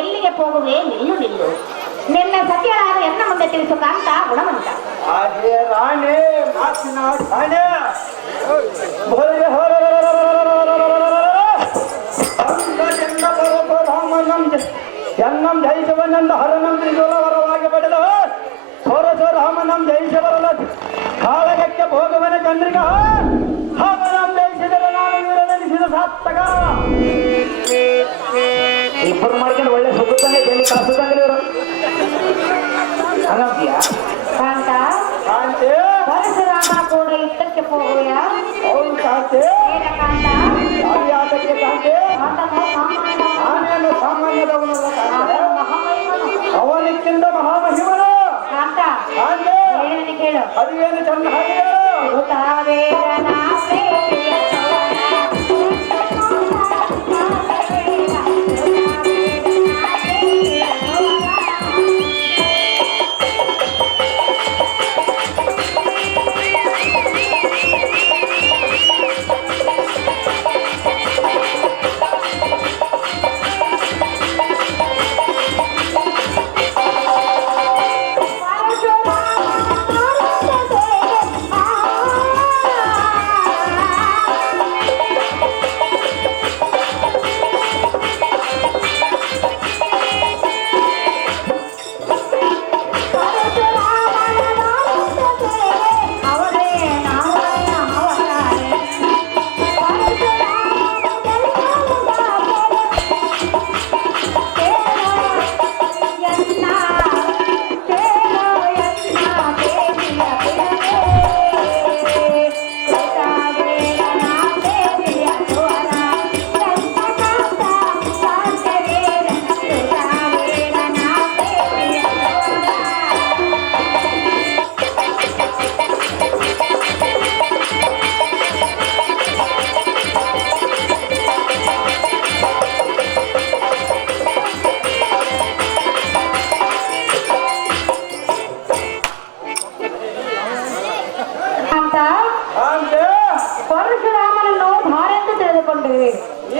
ಎಲ್ಲಿಗೆ ಹೋಗುವೆ? ನಿಲ್ಲು ನಿಲ್ಲು. ನಿನ್ನ ಸತ್ಯರಾದ ಎನ್ನ ಮುಂದೆ ತಿಳಿಸು ಕಾಂತ ಗುಣವಂತ. ಹಾಗೆ ರಾಣಿ ಮಾತಿನ ರಾಣಿ ಎನ್ನಂ ಜಯಿಸುವನೆಂದು ಹರನಂ ತ್ರಿಶೂಲವರವಾಗಿ ಪಡೆದ ಸೋರಸೋರಾಮನಂ ಜಯಿಸಬರಲ ಕಾಳಗಕ್ಕೆ ಭೋಗವನ ಚಂದ್ರಿಕ ಹಾಗನಂ ಜಯಿಸಿದರೆ ನಾನು ವೀರನೆನಿಸಿದ ಸಾರ್ಥಕ. ಇಬ್ಬರು ಮಾಡ್ಕೊಂಡು ಒಳ್ಳೆ ಸುತ್ತಂಗೆ ಎಲ್ಲಿ ಕಾಸುತ್ತಂಗೆ ಇವರು ಅನಂತ್ಯ ಕಾಂತ ಕಾಂತೆ ಪರಶುರಾಮ ಕೂಡ ಯುದ್ಧಕ್ಕೆ ಹೋಗುವೆಯ? ಅವನು ಕಾಂತೆ ಏನ ಕಾಂತ? ಯಾವ್ಯಾತಕ್ಕೆ ಕಾಂತೆ? ಆತನು ಸಾಮಾನ್ಯ ನಾನೇನು ಸಾಮಾನ್ಯದವನಲ್ಲ ಕಾಂತೆ, ಅವನಿಕ್ಕಿಂತ ಮಹಾಮಹಿಮನು ಕಾಂತ. ಕಾಂತೆ ಹೇಳನೆ ಕೇಳು. ಅದೇನು ಚಂದ ಹಾಗೆ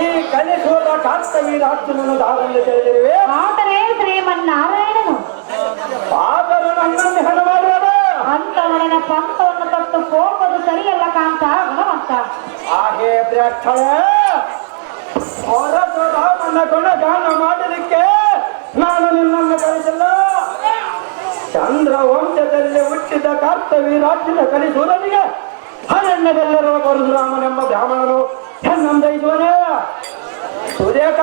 ಈ ಕಲಿಸುವ ಕಾರ್ತವೀರಾರ್ಜುನನು ದಾರನ್ನು ತಿಳಿದಿರುವೆ. ಆದರೆ ಶ್ರೀಮನ್ನಾರಾಯಣನು ಆದರೂ ನನ್ನನ್ನು ಹೆಣ ಮಾಡುವುದು ಅಂತವನ ಪಂಥವನ್ನು ತೊಟ್ಟು ಹೋಗುವುದು ಸರಿಯಲ್ಲ ಕಾಂತ ಗುಣವಂತ. ಹಾಗೆ ಬ್ರಾಹ್ಮಣ ಪರಶುರಾಮನ ಗುಣಗಾನ ಮಾಡಲಿಕ್ಕೆ ನಾನು ನಿನ್ನನ್ನು ಕರೆಸಿಲ್ಲ. ಚಂದ್ರ ವಂಶದಲ್ಲಿ ಹುಟ್ಟಿದ ಕಾರ್ತವೀರಾಜ್ಯನ ಕಲಿಸುವುದನಿಗೆ ಅರಣ್ಯದಲ್ಲಿರುವ ಪರಶುರಾಮನೆಂಬ ಬ್ರಾಹ್ಮಣನು ಹೆಣ್ಣಂದೈಸುವನೇ. ಸುರೇಖ,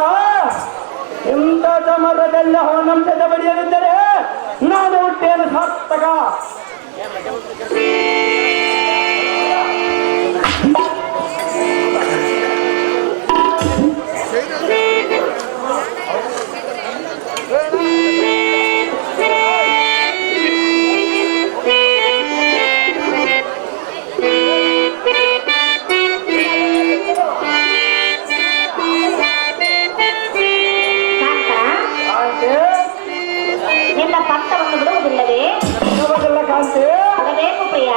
ಇಂಥ ಸಮರದಲ್ಲಿ ಅವನಂಶದ ಬಳಿಯಲಿದ್ದರೆ ನಾನು ಹುಟ್ಟೇನು ಸಾರ್ಥಕ. ನಿನ್ನ ಪಂಥವನ್ನು ಬಿಡುವುದಿಲ್ಲವೇ? ಬಿಡುವುದಿಲ್ಲ ಕಾಂತಿ. ಆಗಬೇಕು ಪ್ರಿಯ.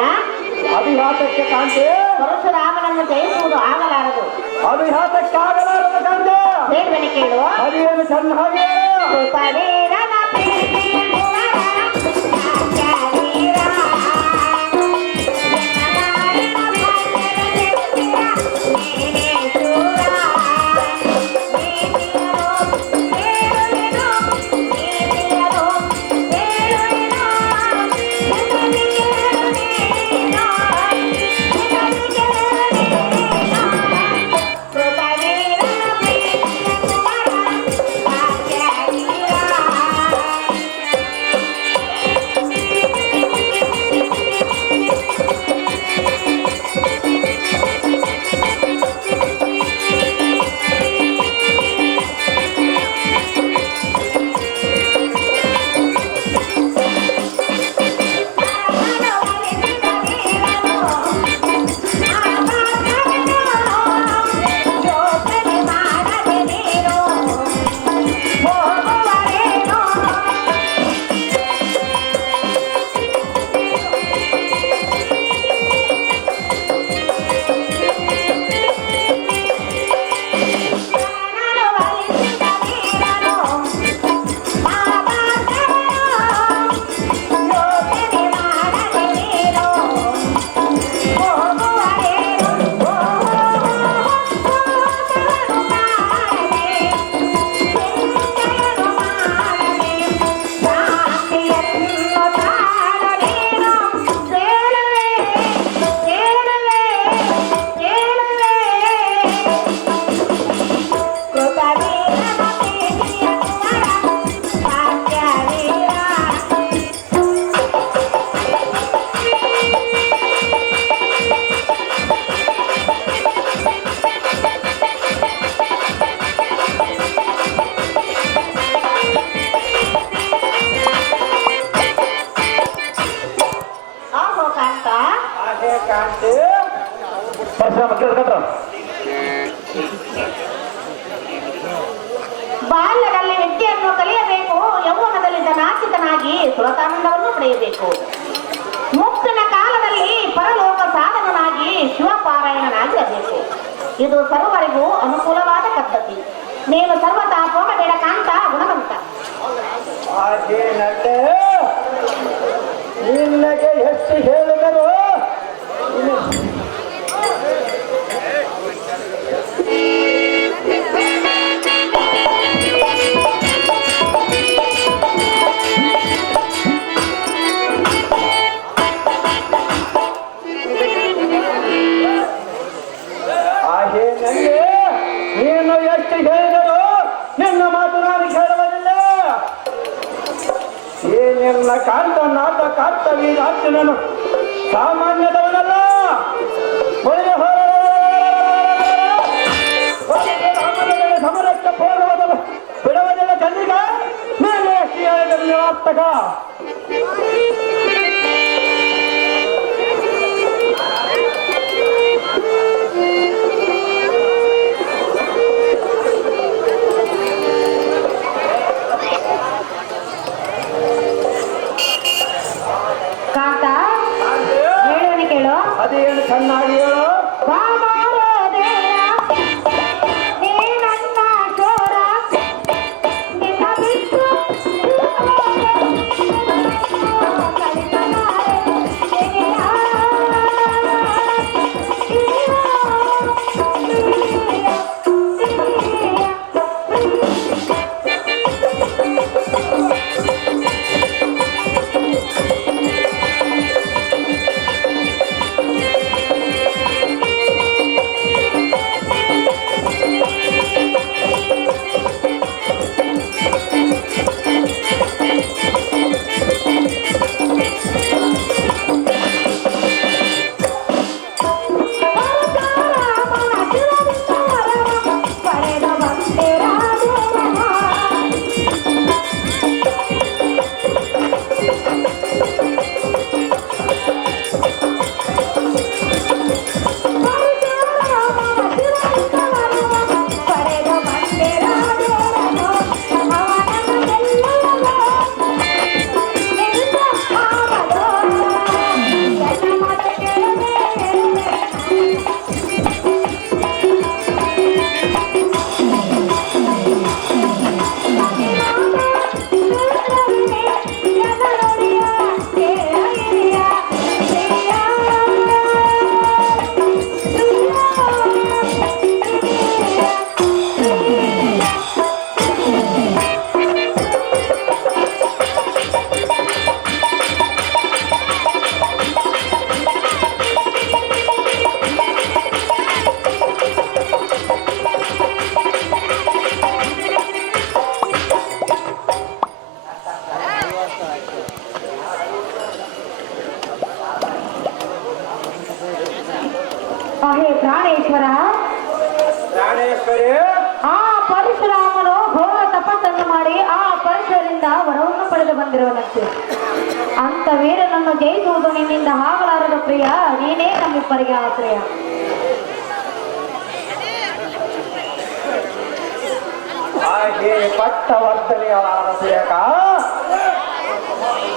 ಅಭಿಘಾತಕ್ಕೆ ಕಾಂತಿ. ಪರಶುರಾಮನನ್ನು ಜಯಿಸುವುದು ಆಗಲಾರದು. ಅಭಿಘಾತಕ್ಕೆ ಆಗಲಾರದು ಕಾಂತಿ. ಬೇಡವನಿ ಕೇಳು. ಅದೇನು ಚೆನ್ನಾಗಿ ಕೃಪವೀರನ ಪ್ರೀತಿಯ ಗುಣರ ಸಾಕ್ಯವೀರ. ಜಗಮಾರಿನ ಭಾಗ್ಯದ ಶಕ್ತಿಯ ನೀನೇ ಶೂರ. ನೀತಿಯರು ಕೇಳುವೆನು, ನೀತಿಯರು ಕೇಳುವೆನು, ಕೃಪವೀರನ ಪ್ರೀತಿಯ ಗುಣರ ಸಾಕ್ಯವೀರ. ಕಾಂತಿ. ಪರಶುರಾಮ ಕೇಳ್ಕೊಂಡ್ರ ಬಾಲ್ಯದಲ್ಲಿ ವಿದ್ಯೆಯನ್ನು ಕಲಿಯಬೇಕು. ಯೌವನದಲ್ಲಿ ನಾಚಿತನಾಗಿ ಸುರತಾನಂದವನ್ನು ಪಡೆಯಬೇಕು. ಮುಕ್ತಿನ ಕಾಲದಲ್ಲಿ ಪರಲೋಕ ಸಾಧನನಾಗಿ ಶಿವಪಾರಾಯಣನಾಗಿರಬೇಕು. ಇದು ಸರ್ವರಿಗೂ ಅನುಕೂಲವಾದ ಪದ್ಧತಿ. ನೀನು ಸರ್ವತಾ ಹೋಗಬೇಡ ಕಾಂತ ಗುಣವಂತ. ಹಾಗೇನಲ್ಲೇ ನಿನ್ನಗೆ ಎಷ್ಟು ಹೇಳಿದರು ಹಾಗೇನಲ್ಲೇ ನೀನು ಎಷ್ಟು ಹೇಳಿದರು ನಿನ್ನ ಮಾತು ನಾನು ಕೇಳುವುದಿಲ್ಲ. ಈ ನಿನ್ನ ಕಾಂತನಾಥ ಕಾರ್ತವೀರಾರ್ಜುನನು ಸಾಮಾನ್ಯದವನಲ್ಲ. ಸಮರಕ್ಕೆ ಬಿಡುವುದಿಲ್ಲ ಚಂದ್ರಿಕ. ನೀನು ಎಷ್ಟು ಹೇಳಿದರು ನಿರಾರ್ಥಕ. ಕಾಂತ ಹೇಳುವನಿ ಕೇಳು. ಅದೇನು ಚೆನ್ನಾಗಿ ಹೇಳು. ಹೇ ಪ್ರಾಣೇಶ್ವರ, ಪ್ರಾಣೇಶ್ವರಿ, ಆ ಪರಶುರಾಮನು ಘೋರ ತಪಸ್ಸನ್ನು ಮಾಡಿ ಆ ಪರಶುರಿಂದ ವರವನ್ನು ಪಡೆದು ಬಂದಿರುವನಂತೆ. ಅಂತ ವೀರನನ್ನು ಜಯಿಸುವುದು ನಿನ್ನಿಂದ ಆಗಲಾರದ ಪ್ರಿಯ, ನೀನೇ ನಮ್ಮಿಬ್ಬರಿಗೆ ಆಶ್ರಯ. ಹಾಗೆ ಪಟ್ಟವರ್ತನೆಯಾದ ಸೇವಕ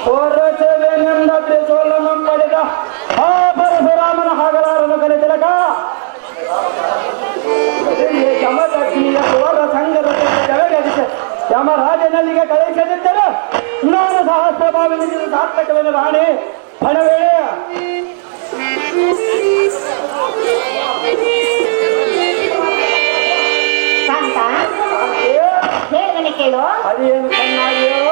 ಪೊರಸವೆನೆಂದ ತ್ರಿಶೂಲವನ್ನು ಪಡೆದ ಆ ಪರಶುರಾಮನ ಹಾಗಲಾರನು ಕಲಿತಿಲಕ ಯಮದಗ್ನಿಯ ಪೋರ ಸಂಘದ ಕೆಳಗಡಿಸಿ ಯಮರಾಜನಲ್ಲಿಗೆ ಕಳಿಸದಿದ್ದರೆ ನಾನು ಸಹಸ್ರ ಭಾವಿಸಿದ ಸಾರ್ಥಕವೇನು ರಾಣಿ ಹಣವೇ. ಕಾಂತ, ಹೇಳನೆ ಕೇಳು. ಅದೇನು ಚೆನ್ನಾಗಿಯೋ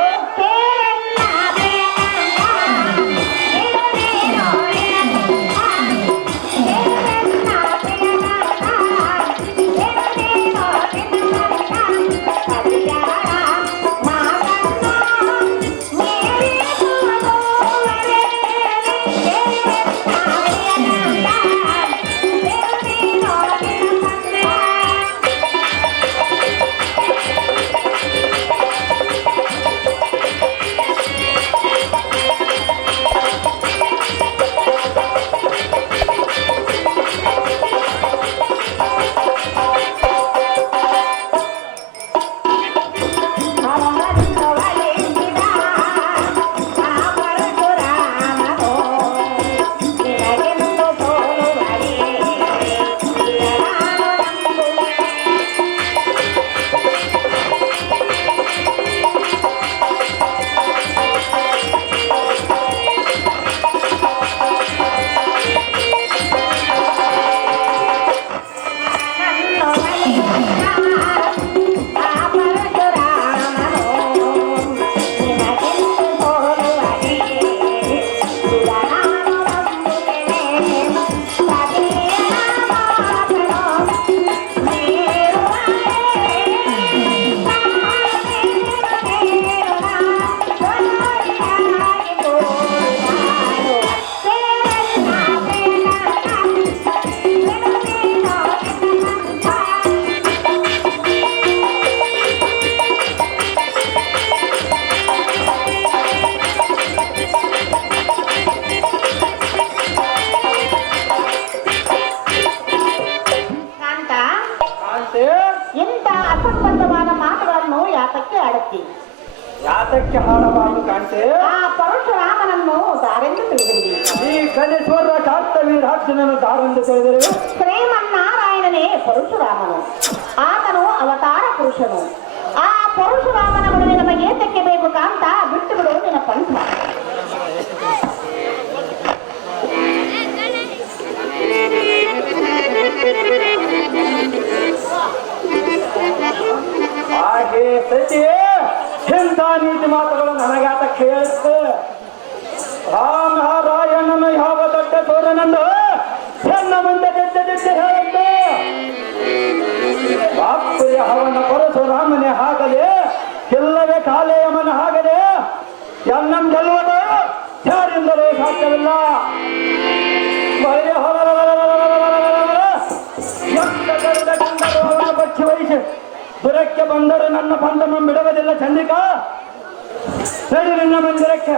ಯಾತಕ್ಕೆ ಹಾಡಬಾರದು ಕಾಂತೆ? ಆ ಪರಶುರಾಮನನ್ನು ದಾರೆಂದು ತಿಳಿದಿರಿ. ಈ ಕಲಿಸುವ ಕಾರ್ತವೀರಾರ್ಜುನನು ದಾರೆಂದು ತಿಳಿದಿರಿ. ಶ್ರೀಮನ್ನಾರಾಯಣನೇ ಪರಶುರಾಮನು, ಆತನು ಅವತಾರ ಪುರುಷನು. ಆ ಪರಶುರಾಮನ ಬಳಿ ನಮಗೆ ಏತಕ್ಕೆ ಬೇಕು ಕಾಂತ? ಬಿಟ್ಟು ಬಿಡು ನಿನ್ನ ಪಂಥ. ಹಾಗೆ ಸತಿ ಎಂಥ ನೀತಿ ಮಾತುಗಳು ನನಗಾತ ಕೇಳಿಸ್ತು. ರಾಮನಾರಾಯಣನು ಯಾವ ದೊಡ್ಡ ಸೂರ್ಯನನ್ನು ಎನ್ನ ಮುಂದೆ ದಿದ್ದ ಹೇಳುತ್ತೆ. ಬಾಪುರಿ ಅವನ ಪರಶುರಾಮನೇ ಆಗಲಿ, ಇಲ್ಲವೇ ಕಾಲೇಯಮನ ಆಗಲಿ, ಎನ್ನಂ ಗೆಲ್ಲುವುದು ಯಾರಿಂದಲೂ ಸಾಧ್ಯವಿಲ್ಲ. ಪಕ್ಷಿ ವಹಿಸಿ ದುರಕ್ಕೆ ಬಂದರೆ ನನ್ನ ಪಂಥಮ ಬಿಡುವುದಿಲ್ಲ. ಚಂದಿಕಾ, ಸರಿ ನನ್ನ ಮಂದಿರಕ್ಕೆ.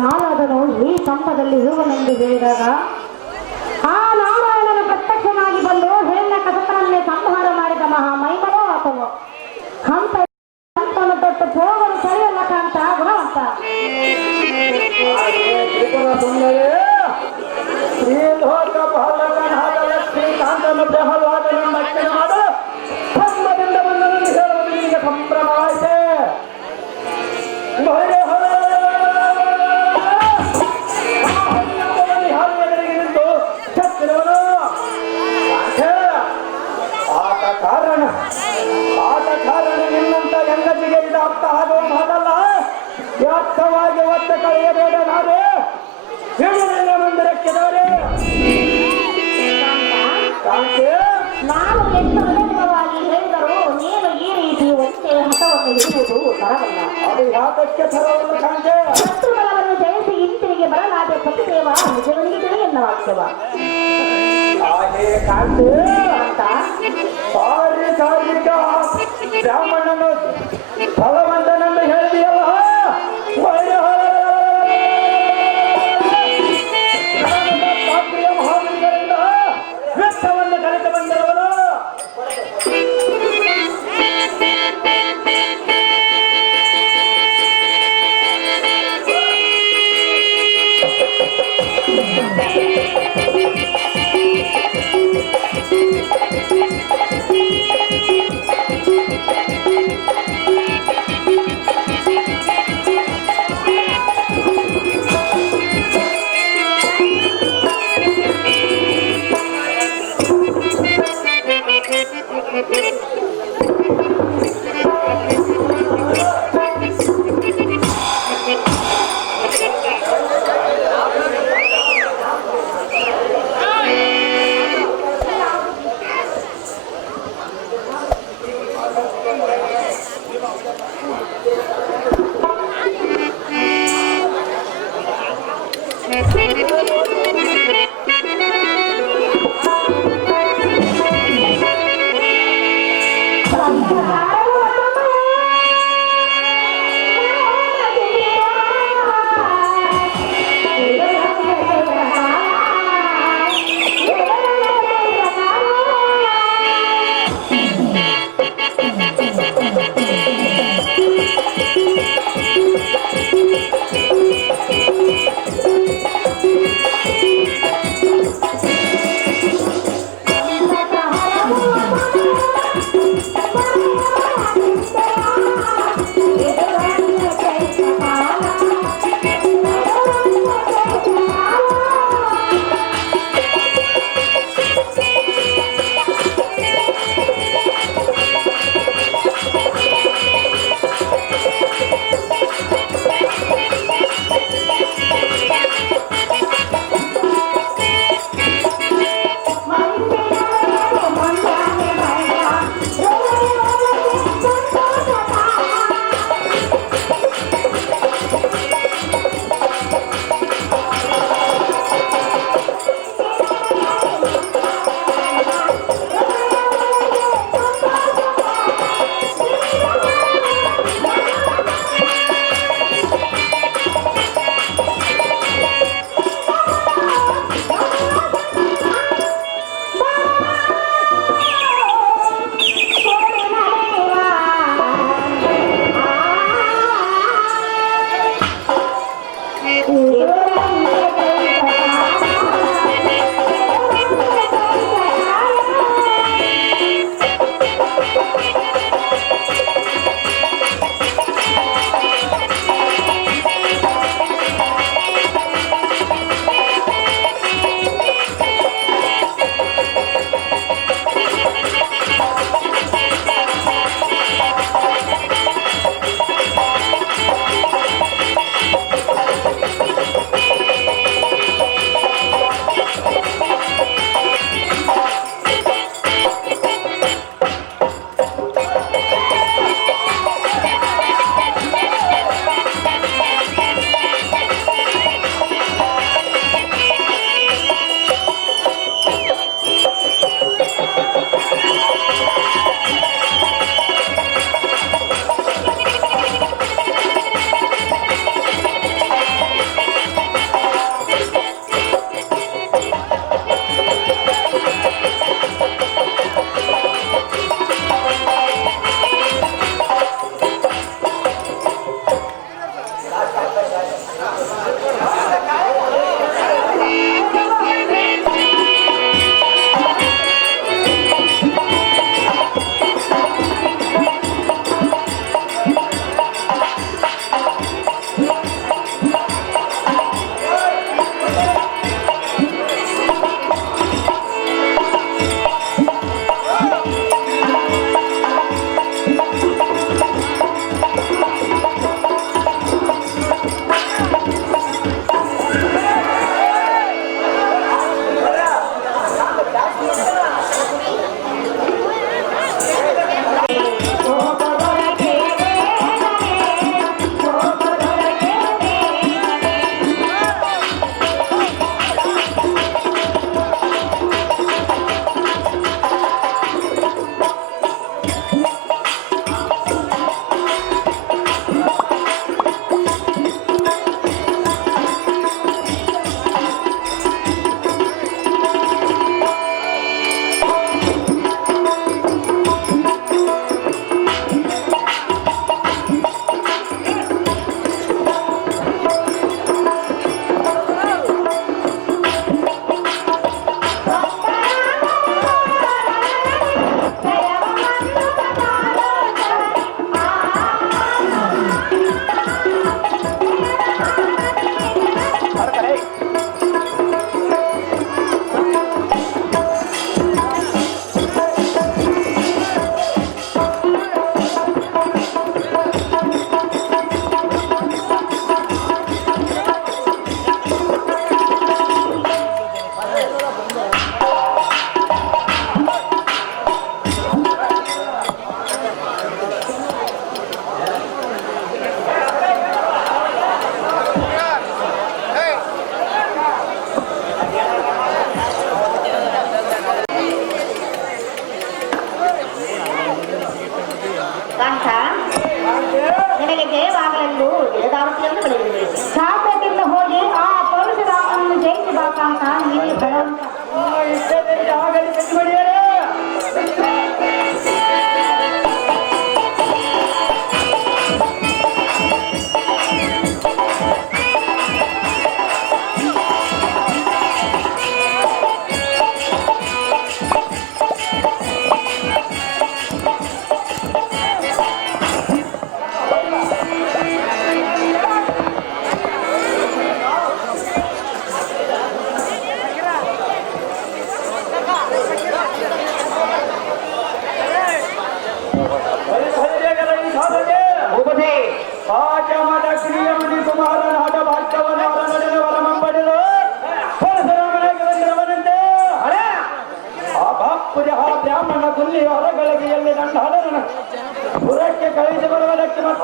ಯಾರಾದನು ಈ ಕಂಪದಲ್ಲಿ ಇರುವನೆಂದು ಹೇಳಿದಾಗ ಆ ನಾರಾಯಣನ ಪ್ರತ್ಯಕ್ಷನಾಗಿ ಬಂದು ಹೆಣ್ಣ ಕಸತನನ್ನೇ ಸಂಹಾರ ಮಾಡಿದ ಮಹಾ ಮೈಮನೋ ಆತನು ಹಂತವನ್ನು ತೊಟ್ಟು ಹೋಗಲು ಸರಿಯಲ್ಲ ಕಾಂತ ಗುಣವಂತ. ಶ್ರೀಲೋಕ ಬಾಲಕನಾದ ಲಕ್ಷ್ಮೀಕಾಂತನ ದೇಹವಾದನ ಮಕ್ಕಳ ಮಾಡಲು ಧರ್ಮದಿಂದ ಬಂದನನ್ನು ಹೇಳುವುದು ನಿಮಗೆ ಸಂಭ್ರಮವಾಯಿತೆ. ಎದುರಿಗೆ ನಿಂತು ಚಕ್ರವನು ಆದ ಕಾರಣ ನಿನ್ನಂತ ಹೆಂಗಸಿಗೆ ಇದು ಅರ್ಥ ಆಗುವ ಮಾತಲ್ಲ. ವ್ಯರ್ಥವಾಗಿ ಒತ್ತ ಕಳೆಯಬೇಡ. ನಾವೇ ವಿಮಲ ಮಂದಿರಕ್ಕಿದವರೇ ನಾನು ಎಷ್ಟು ವಿಧವಾಗಿ ಹೇಳಿದರೂ ನೀನು ಈ ರೀತಿ ಒಂದೇ ಹಠವನ್ನು ಹಿಡಿಯುವುದು ತರವಲ್ಲ. ಅದು ಯಾತಕ್ಕೆ ತರವಲ್ಲ ಕಾಂತೆ? ಶತ್ರುಬಲವನ್ನು ಜಯಿಸಿ ಹಿಂತಿರುಗಿ ಬರಲಾದ ಪತಿದೇವ ನಿಜವನಿಗೆ ಎನ್ನ ವಾಕ್ಯವ. ಹಾಗೆ ಕಾಂತೆ ಅಂತ ಸಾರಿ ಸಾರಿಗ ಬ್ರಾಹ್ಮಣನು ಫಲವಂತನೆಂದು ಹೇಳಿದೆಯಲ್ಲ. ಮಹಾಮುನಿಗಳಿಂದ ವ್ಯರ್ಥವನ್ನು ಕಲಿತು ಬಂದಿರುವುದು.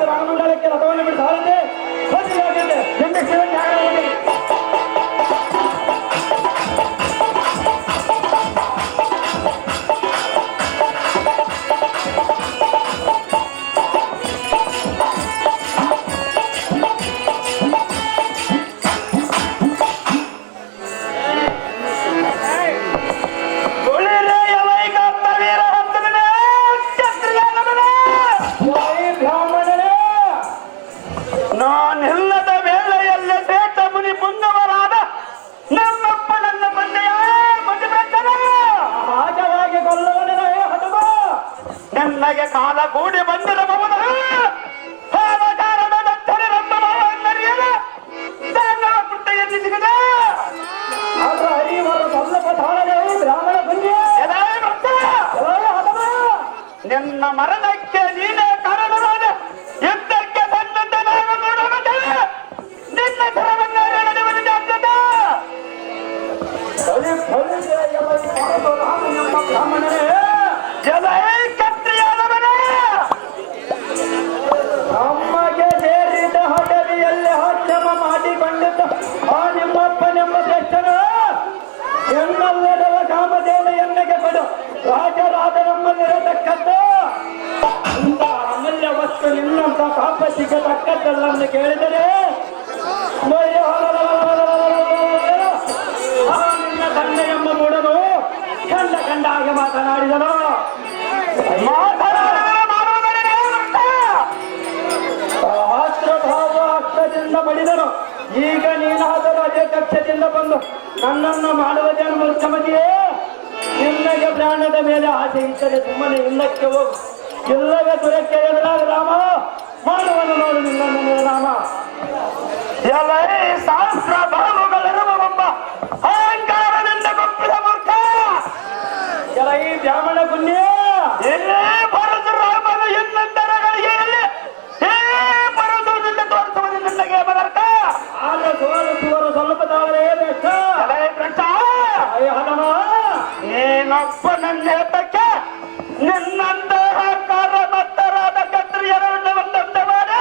ಮತ್ತು ರಾಮಮಂಡಲಕ್ಕೆ ರಥವನ್ನು ಬಿಟ್ಟು ಸಾರದೆ ಹೋಗಿದೆ. ನಿಮ್ಮ ಶಿವನ್ ಯಾರು ಹೋಗಿ ನಾನೆಲ್ಲದ ವೇಳೆಯಲ್ಲೇ ಶ್ರೇಷ್ಠ ಮುನಿ ಪುಂಗವರಾದ ನಮ್ಮಪ್ಪ ನನ್ನ ತಂದೆಯ ಹಾಗಾಗಿ ಕೊಲ್ಲವನೇ ಹಠವ ನನಗೆ ಕಾಲ ಕೂಡಿ ಬಂದಿರಬಹುದು ಸಿಗದೆ ಆದ್ರ ಹರಿವರ ಸ್ವಲ್ಪ ತಾಳದೆ ಬ್ರಾಹ್ಮಣ ಪುಣ್ಯ ಹಠವ ನಿನ್ನ ಮರಣಕ್ಕೆ ನೀನೇ ಕಾರಣವಾದ ಯುದ್ಧಕ್ಕೆ ಬಂದಂತೆ ನಾನು ನೋಡುವಂತೆ ನಿನ್ನ ಸರವನ್ನು ನಡೆಯುವುದಿದೆ ಬ್ರಾಹ್ಮಣರೇ ಜಲೈ ಕತ್ರಿಯಾದವನೇ ನಮಗೆ ಸೇರಿದ ಹಡವಿಯಲ್ಲಿ ಹಾಸ್ಯಮ ಮಾಡಿಕೊಂಡಿದ್ದ ಆ ನಿಮ್ಮಪ್ಪನೆಂಬ ಶ್ರೇಷ್ಠನು ಎನ್ನಲ್ಲದವ ಕಾಮದೇವ ಎಣ್ಣೆಗೆ ಕೊಡು ರಾಜರಾದ ನಮ್ಮಲ್ಲಿರತಕ್ಕದ್ದು ಅಂತ ಅಮೂಲ್ಯ ವಸ್ತು ನಿನ್ನಂತ ಕಾಪಸಿಗೆ ತಕ್ಕದ್ದಲ್ಲನ್ನು ಕೇಳಿದರೆ ನಿನ್ನ ತಂದೆ ಎಂಬ ಮೂಡನು ಕಂಡ ಹಾಗೆ ಮಾತನಾಡಿದನು. ಅಸ್ತ್ರದಿಂದ ಬಡಿದನು. ಈಗ ನೀನಾದರೂ ಅದೇ ಕಕ್ಷದಿಂದ ಬಂದು ನನ್ನನ್ನು ಮಾಡುವುದೇನು ಮೂರ್ಖಮತಿಯೇ? ನಿನ್ನಗೆ ಪ್ರಾಣದ ಮೇಲೆ ಆಸೆ ಇದ್ದರೆ ಸುಮ್ಮನೆ ಇಲ್ಲಕ್ಕೆ ಹೋಗು, ಇಲ್ಲವೇ ದುರಕ್ಕೆ ಎದುರಾದ ರಾಮ ಮಾಡುವನು ನೋಡು ನಿನ್ನನ್ನು ಮೇಲೆ ರಾಮ. ಎಲೈ ಶಾಸ್ತ್ರ ಬಾಹುಗಳಿರುವವೊಬ್ಬ ಅಹಂಕಾರದಿಂದ ಗೊಪ್ಪಿದ ಮೂರ್ಖ ಕೆಲ ಈ ಬ್ರಾಹ್ಮಣ ಪುಣ್ಯ ಎಲ್ಲೇ ಪರಶುರಾಮನ ಎನ್ನಂತರಗಳಿಗೆ ಪರಶುರದಿಂದ ತೋರಿಸುವುದು ನಿನ್ನಗೆ ಬದರ್ಕ ಆದ್ರೆ ತೋರಿಸುವರು ಸ್ವಲ್ಪ ತಾವರೇ ಬೆಷ್ಟ ಎಲೈ ಭ್ರಷ್ಟ ಹನುಮ ನೀನೊಬ್ಬ ನನ್ನ ಹೇತಕ್ಕೆ ನಿನ್ನಂತಹ ಕಾರಣಮತ್ತರಾದ ಕತ್ರಿಯರನ್ನು ಒಂದಂತೆ ಮಾಡಿ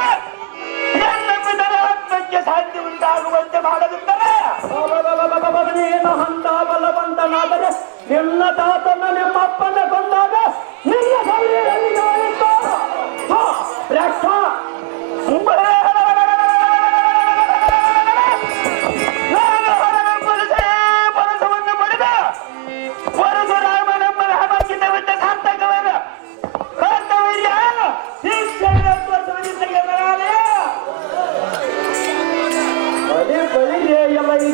ನನ್ನ ಬಿಡರ ಹತ್ತಕ್ಕೆ ಸಾಧ್ಯ ಉಂಟಾಗುವಂತೆ ಮಾಡದಿದ್ದರೆ ನೀನು ಹಂತ ಬಲವಂತನಾದರೆ ನಿನ್ನ ತಾತನ ನಿಮ್ಮಪ್ಪನ ಕೊಂದಾಗ ನಿನ್ನ ಶರೀರದಲ್ಲಿ ಹೋಯಿತು. ಭ್ರಷ್ಟ ನಾನು ಹೊರಗೆ ಪರಸವನ್ನು ಪಡೆದ ಪರಶುರಾಮನೆಂಬ ರಾಮಕ್ಕಿಂತ ಸಾರ್ಥಕವಾದ ಕರ್ತವ್ಯ ಎಲ್ಲ ಈ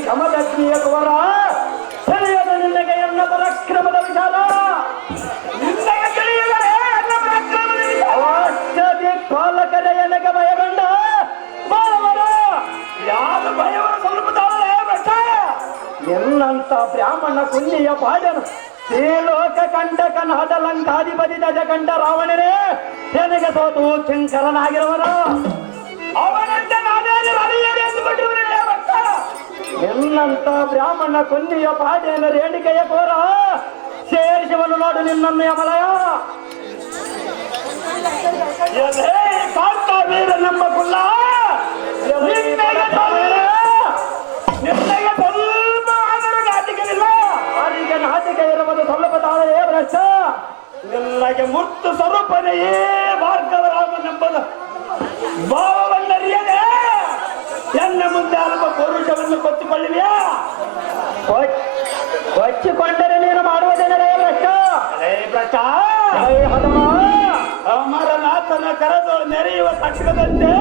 ಸಮದಗ್ನಿಯ ಕುವರ ಸರಿಯದ ನಿನ್ನಗೆ ಎನ್ನ ಪರಾಕ್ರಮದ ವಿಚಾರ ನಿನ್ನಗೆ ತಿಳಿಯುವರೆ ನನ್ನ ಪರಾಕ್ರಮದ ವಿಚಾರ. ಅವಶ್ಯದಿ ಪಾಲಕರ ಎನಗೆ ಭಯಗೊಂಡ ಬಾಳವರು ಯಾರು ಭಯವರು ಸ್ವಲ್ಪ ತಾಳಲೇ ಭ್ರಷ್ಟ ಎನ್ನಂತ ಬ್ರಾಹ್ಮಣ ಕುಂಡಿಯ ಪಾಡನು ಶ್ರೀಲೋಕ ಕಂಡಕನಾದ ಲಂಕಾಧಿಪತಿ ದಜಕಂಡ ರಾವಣನೇ ನನಗೆ ಸೋತು ಶಂಕರನಾಗಿರುವನು. ಅವನಂತೆ ನಾನೇನು ಅರಿಯದೆ ಎಂದುಕೊಂಡಿರುವುದಿಲ್ಲ ಭ್ರಷ್ಟ ಎನ್ನಂತ ಬ್ರಾಹ್ಮಣ ಕುಂಡಿಯ ಪಾಡೇನ ರೇಣಿಕೆಯ ಕೋರ ಸೇರಿಸುವನು ನೋಡು ನಿನ್ನನ್ನು ಯಮಲಯ. ಎಲೇ ಕಾಂತ ವೀರ ನಮ್ಮ ಕುಲ್ಲ ನಿನ್ನಗೆ ಸ್ವಲ್ಪ ಆದರೂ ನಾಚಿಕೆಯಿಲ್ಲ. ಆರಿಗೆ ನಾಚಿಕೆ ಇರುವುದು ಸ್ವಲ್ಪ ತಾಳೇ ಭ್ರಷ್ಟ. ನಿನ್ನಗೆ ಮುತ್ತು ಸ್ವರೂಪನೆಯೇ ಭಾರ್ಗವರಾಮನೆಂಬುದು ಭಾವವನ್ನರಿಯದೆ ಎನ್ನ ಮುಂದೆ ಅಲ್ಪ ಪೌರುಷವನ್ನು ಕೊತ್ತುಕೊಳ್ಳಿವೆಯಾ? ಕೊಚ್ಚಿಕೊಂಡರೆ ನೀನು ಮಾಡುವುದೇನರೇ ಭ್ರಷ್ಟ. ಅಲೇ ಭ್ರಷ್ಟ ಹನುಮ ಅಮರನಾಥನ ಕರದೊಳು ಮೆರೆಯುವ ಕಟ್ಟದಂತೆ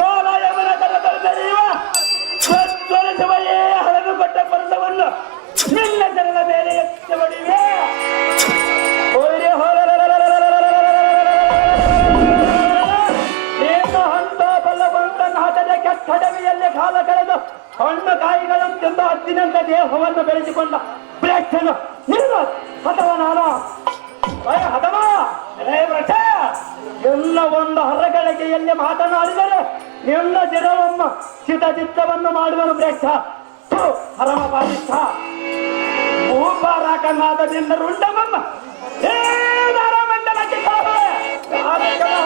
ಕಾಲಯವನ ಕರದೊಳು ಮೆರೆಯುವ ಸ್ವರ್ಗವೇ ಹಳದು ಕೊಟ್ಟ ಪರ್ಸವನ್ನು ನಿನ್ನ ಜನರ ಮೇಲೆ ಎತ್ತಿ ಹೊಡಿವೆ. ನೀನು ಹಂತ ಬಲವಂತನಾದರೆ ಕೆಟ್ಟಡವಿಯಲ್ಲಿ ಕಾಲ ಕಳೆದು ಹಣ್ಣು ಕಾಯಿಗಳಂತೆಂದು ಹದ್ದಿನಂತ ದೇಹವನ್ನು ಬೆಳೆಸಿಕೊಂಡ ಪ್ರೇಕ್ಷನು ನೀನು ಅಥವಾ ನಾನು ಹದಮ ಭ್ರಷ್ಟ ಎಲ್ಲ ಒಂದು ಹರಗಳಿಗೆಯಲ್ಲಿ ಮಾತನಾಡಿದರೆ ನಿನ್ನ ದಿನವಮ್ಮ ಚಿತ್ತವನ್ನು ಮಾಡುವನು ಪ್ರೇಕ್ಷ ಹರಮ ಪಾಲಿಷ್ಠ ಭೂಪಾರಾಕನಾದದಿಂದ ರುಂಡಮಮ್ಮ ಮಂಡಲಕ್ಕೆ ಕಾರ್ಯಕ್ರಮ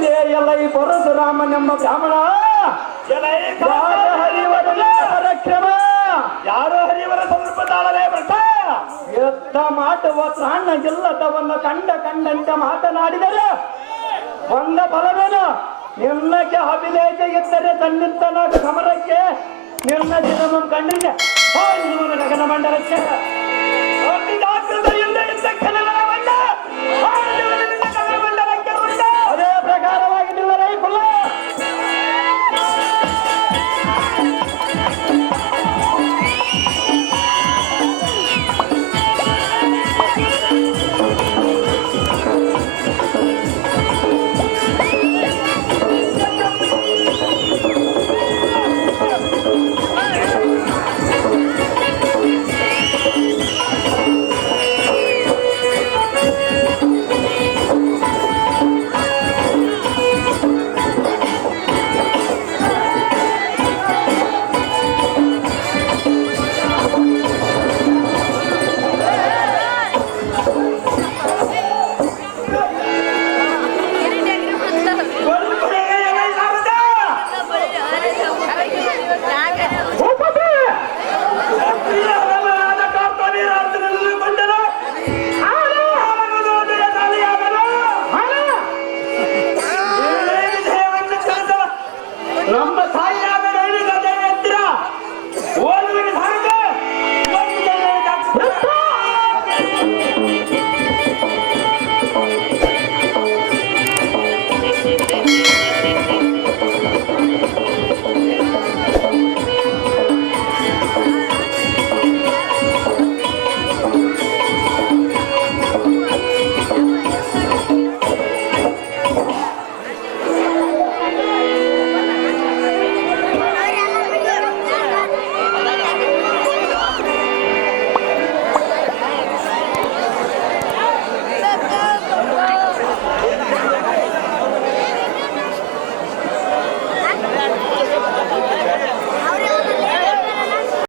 ಬಂದೆ ಎಲ್ಲ ಈ ಪರಶುರಾಮನೆಂಬ ಬ್ರಾಹ್ಮಣ ಕ್ರಮ ಯಾರೋ ಹರಿವರ ಸ್ವಲ್ಪ ತಾಳಲೇ ಬರ್ತ ಯುದ್ಧ ಮಾಡುವ ಪ್ರಾಣ ಗೆಲ್ಲದವನ್ನ ಕಂಡಂತೆ ಮಾತನಾಡಿದರೆ ಒಂದ ಫಲವೇನು? ನಿನ್ನಕ್ಕೆ ಅಭಿಲೇಖ ಇದ್ದರೆ ಸನ್ನಿಧನಾದ ಸಮರಕ್ಕೆ ನಿನ್ನ ದಿನ ಕಂಡಿದೆ ಗಗನ ಮಂಡಲಕ್ಕೆ ಅದೇ ಪ್ರಕಾರವಾಗಿ ನಿಲ್ಲರೇ ಕುಲ್ಲ ನಮ್ಮ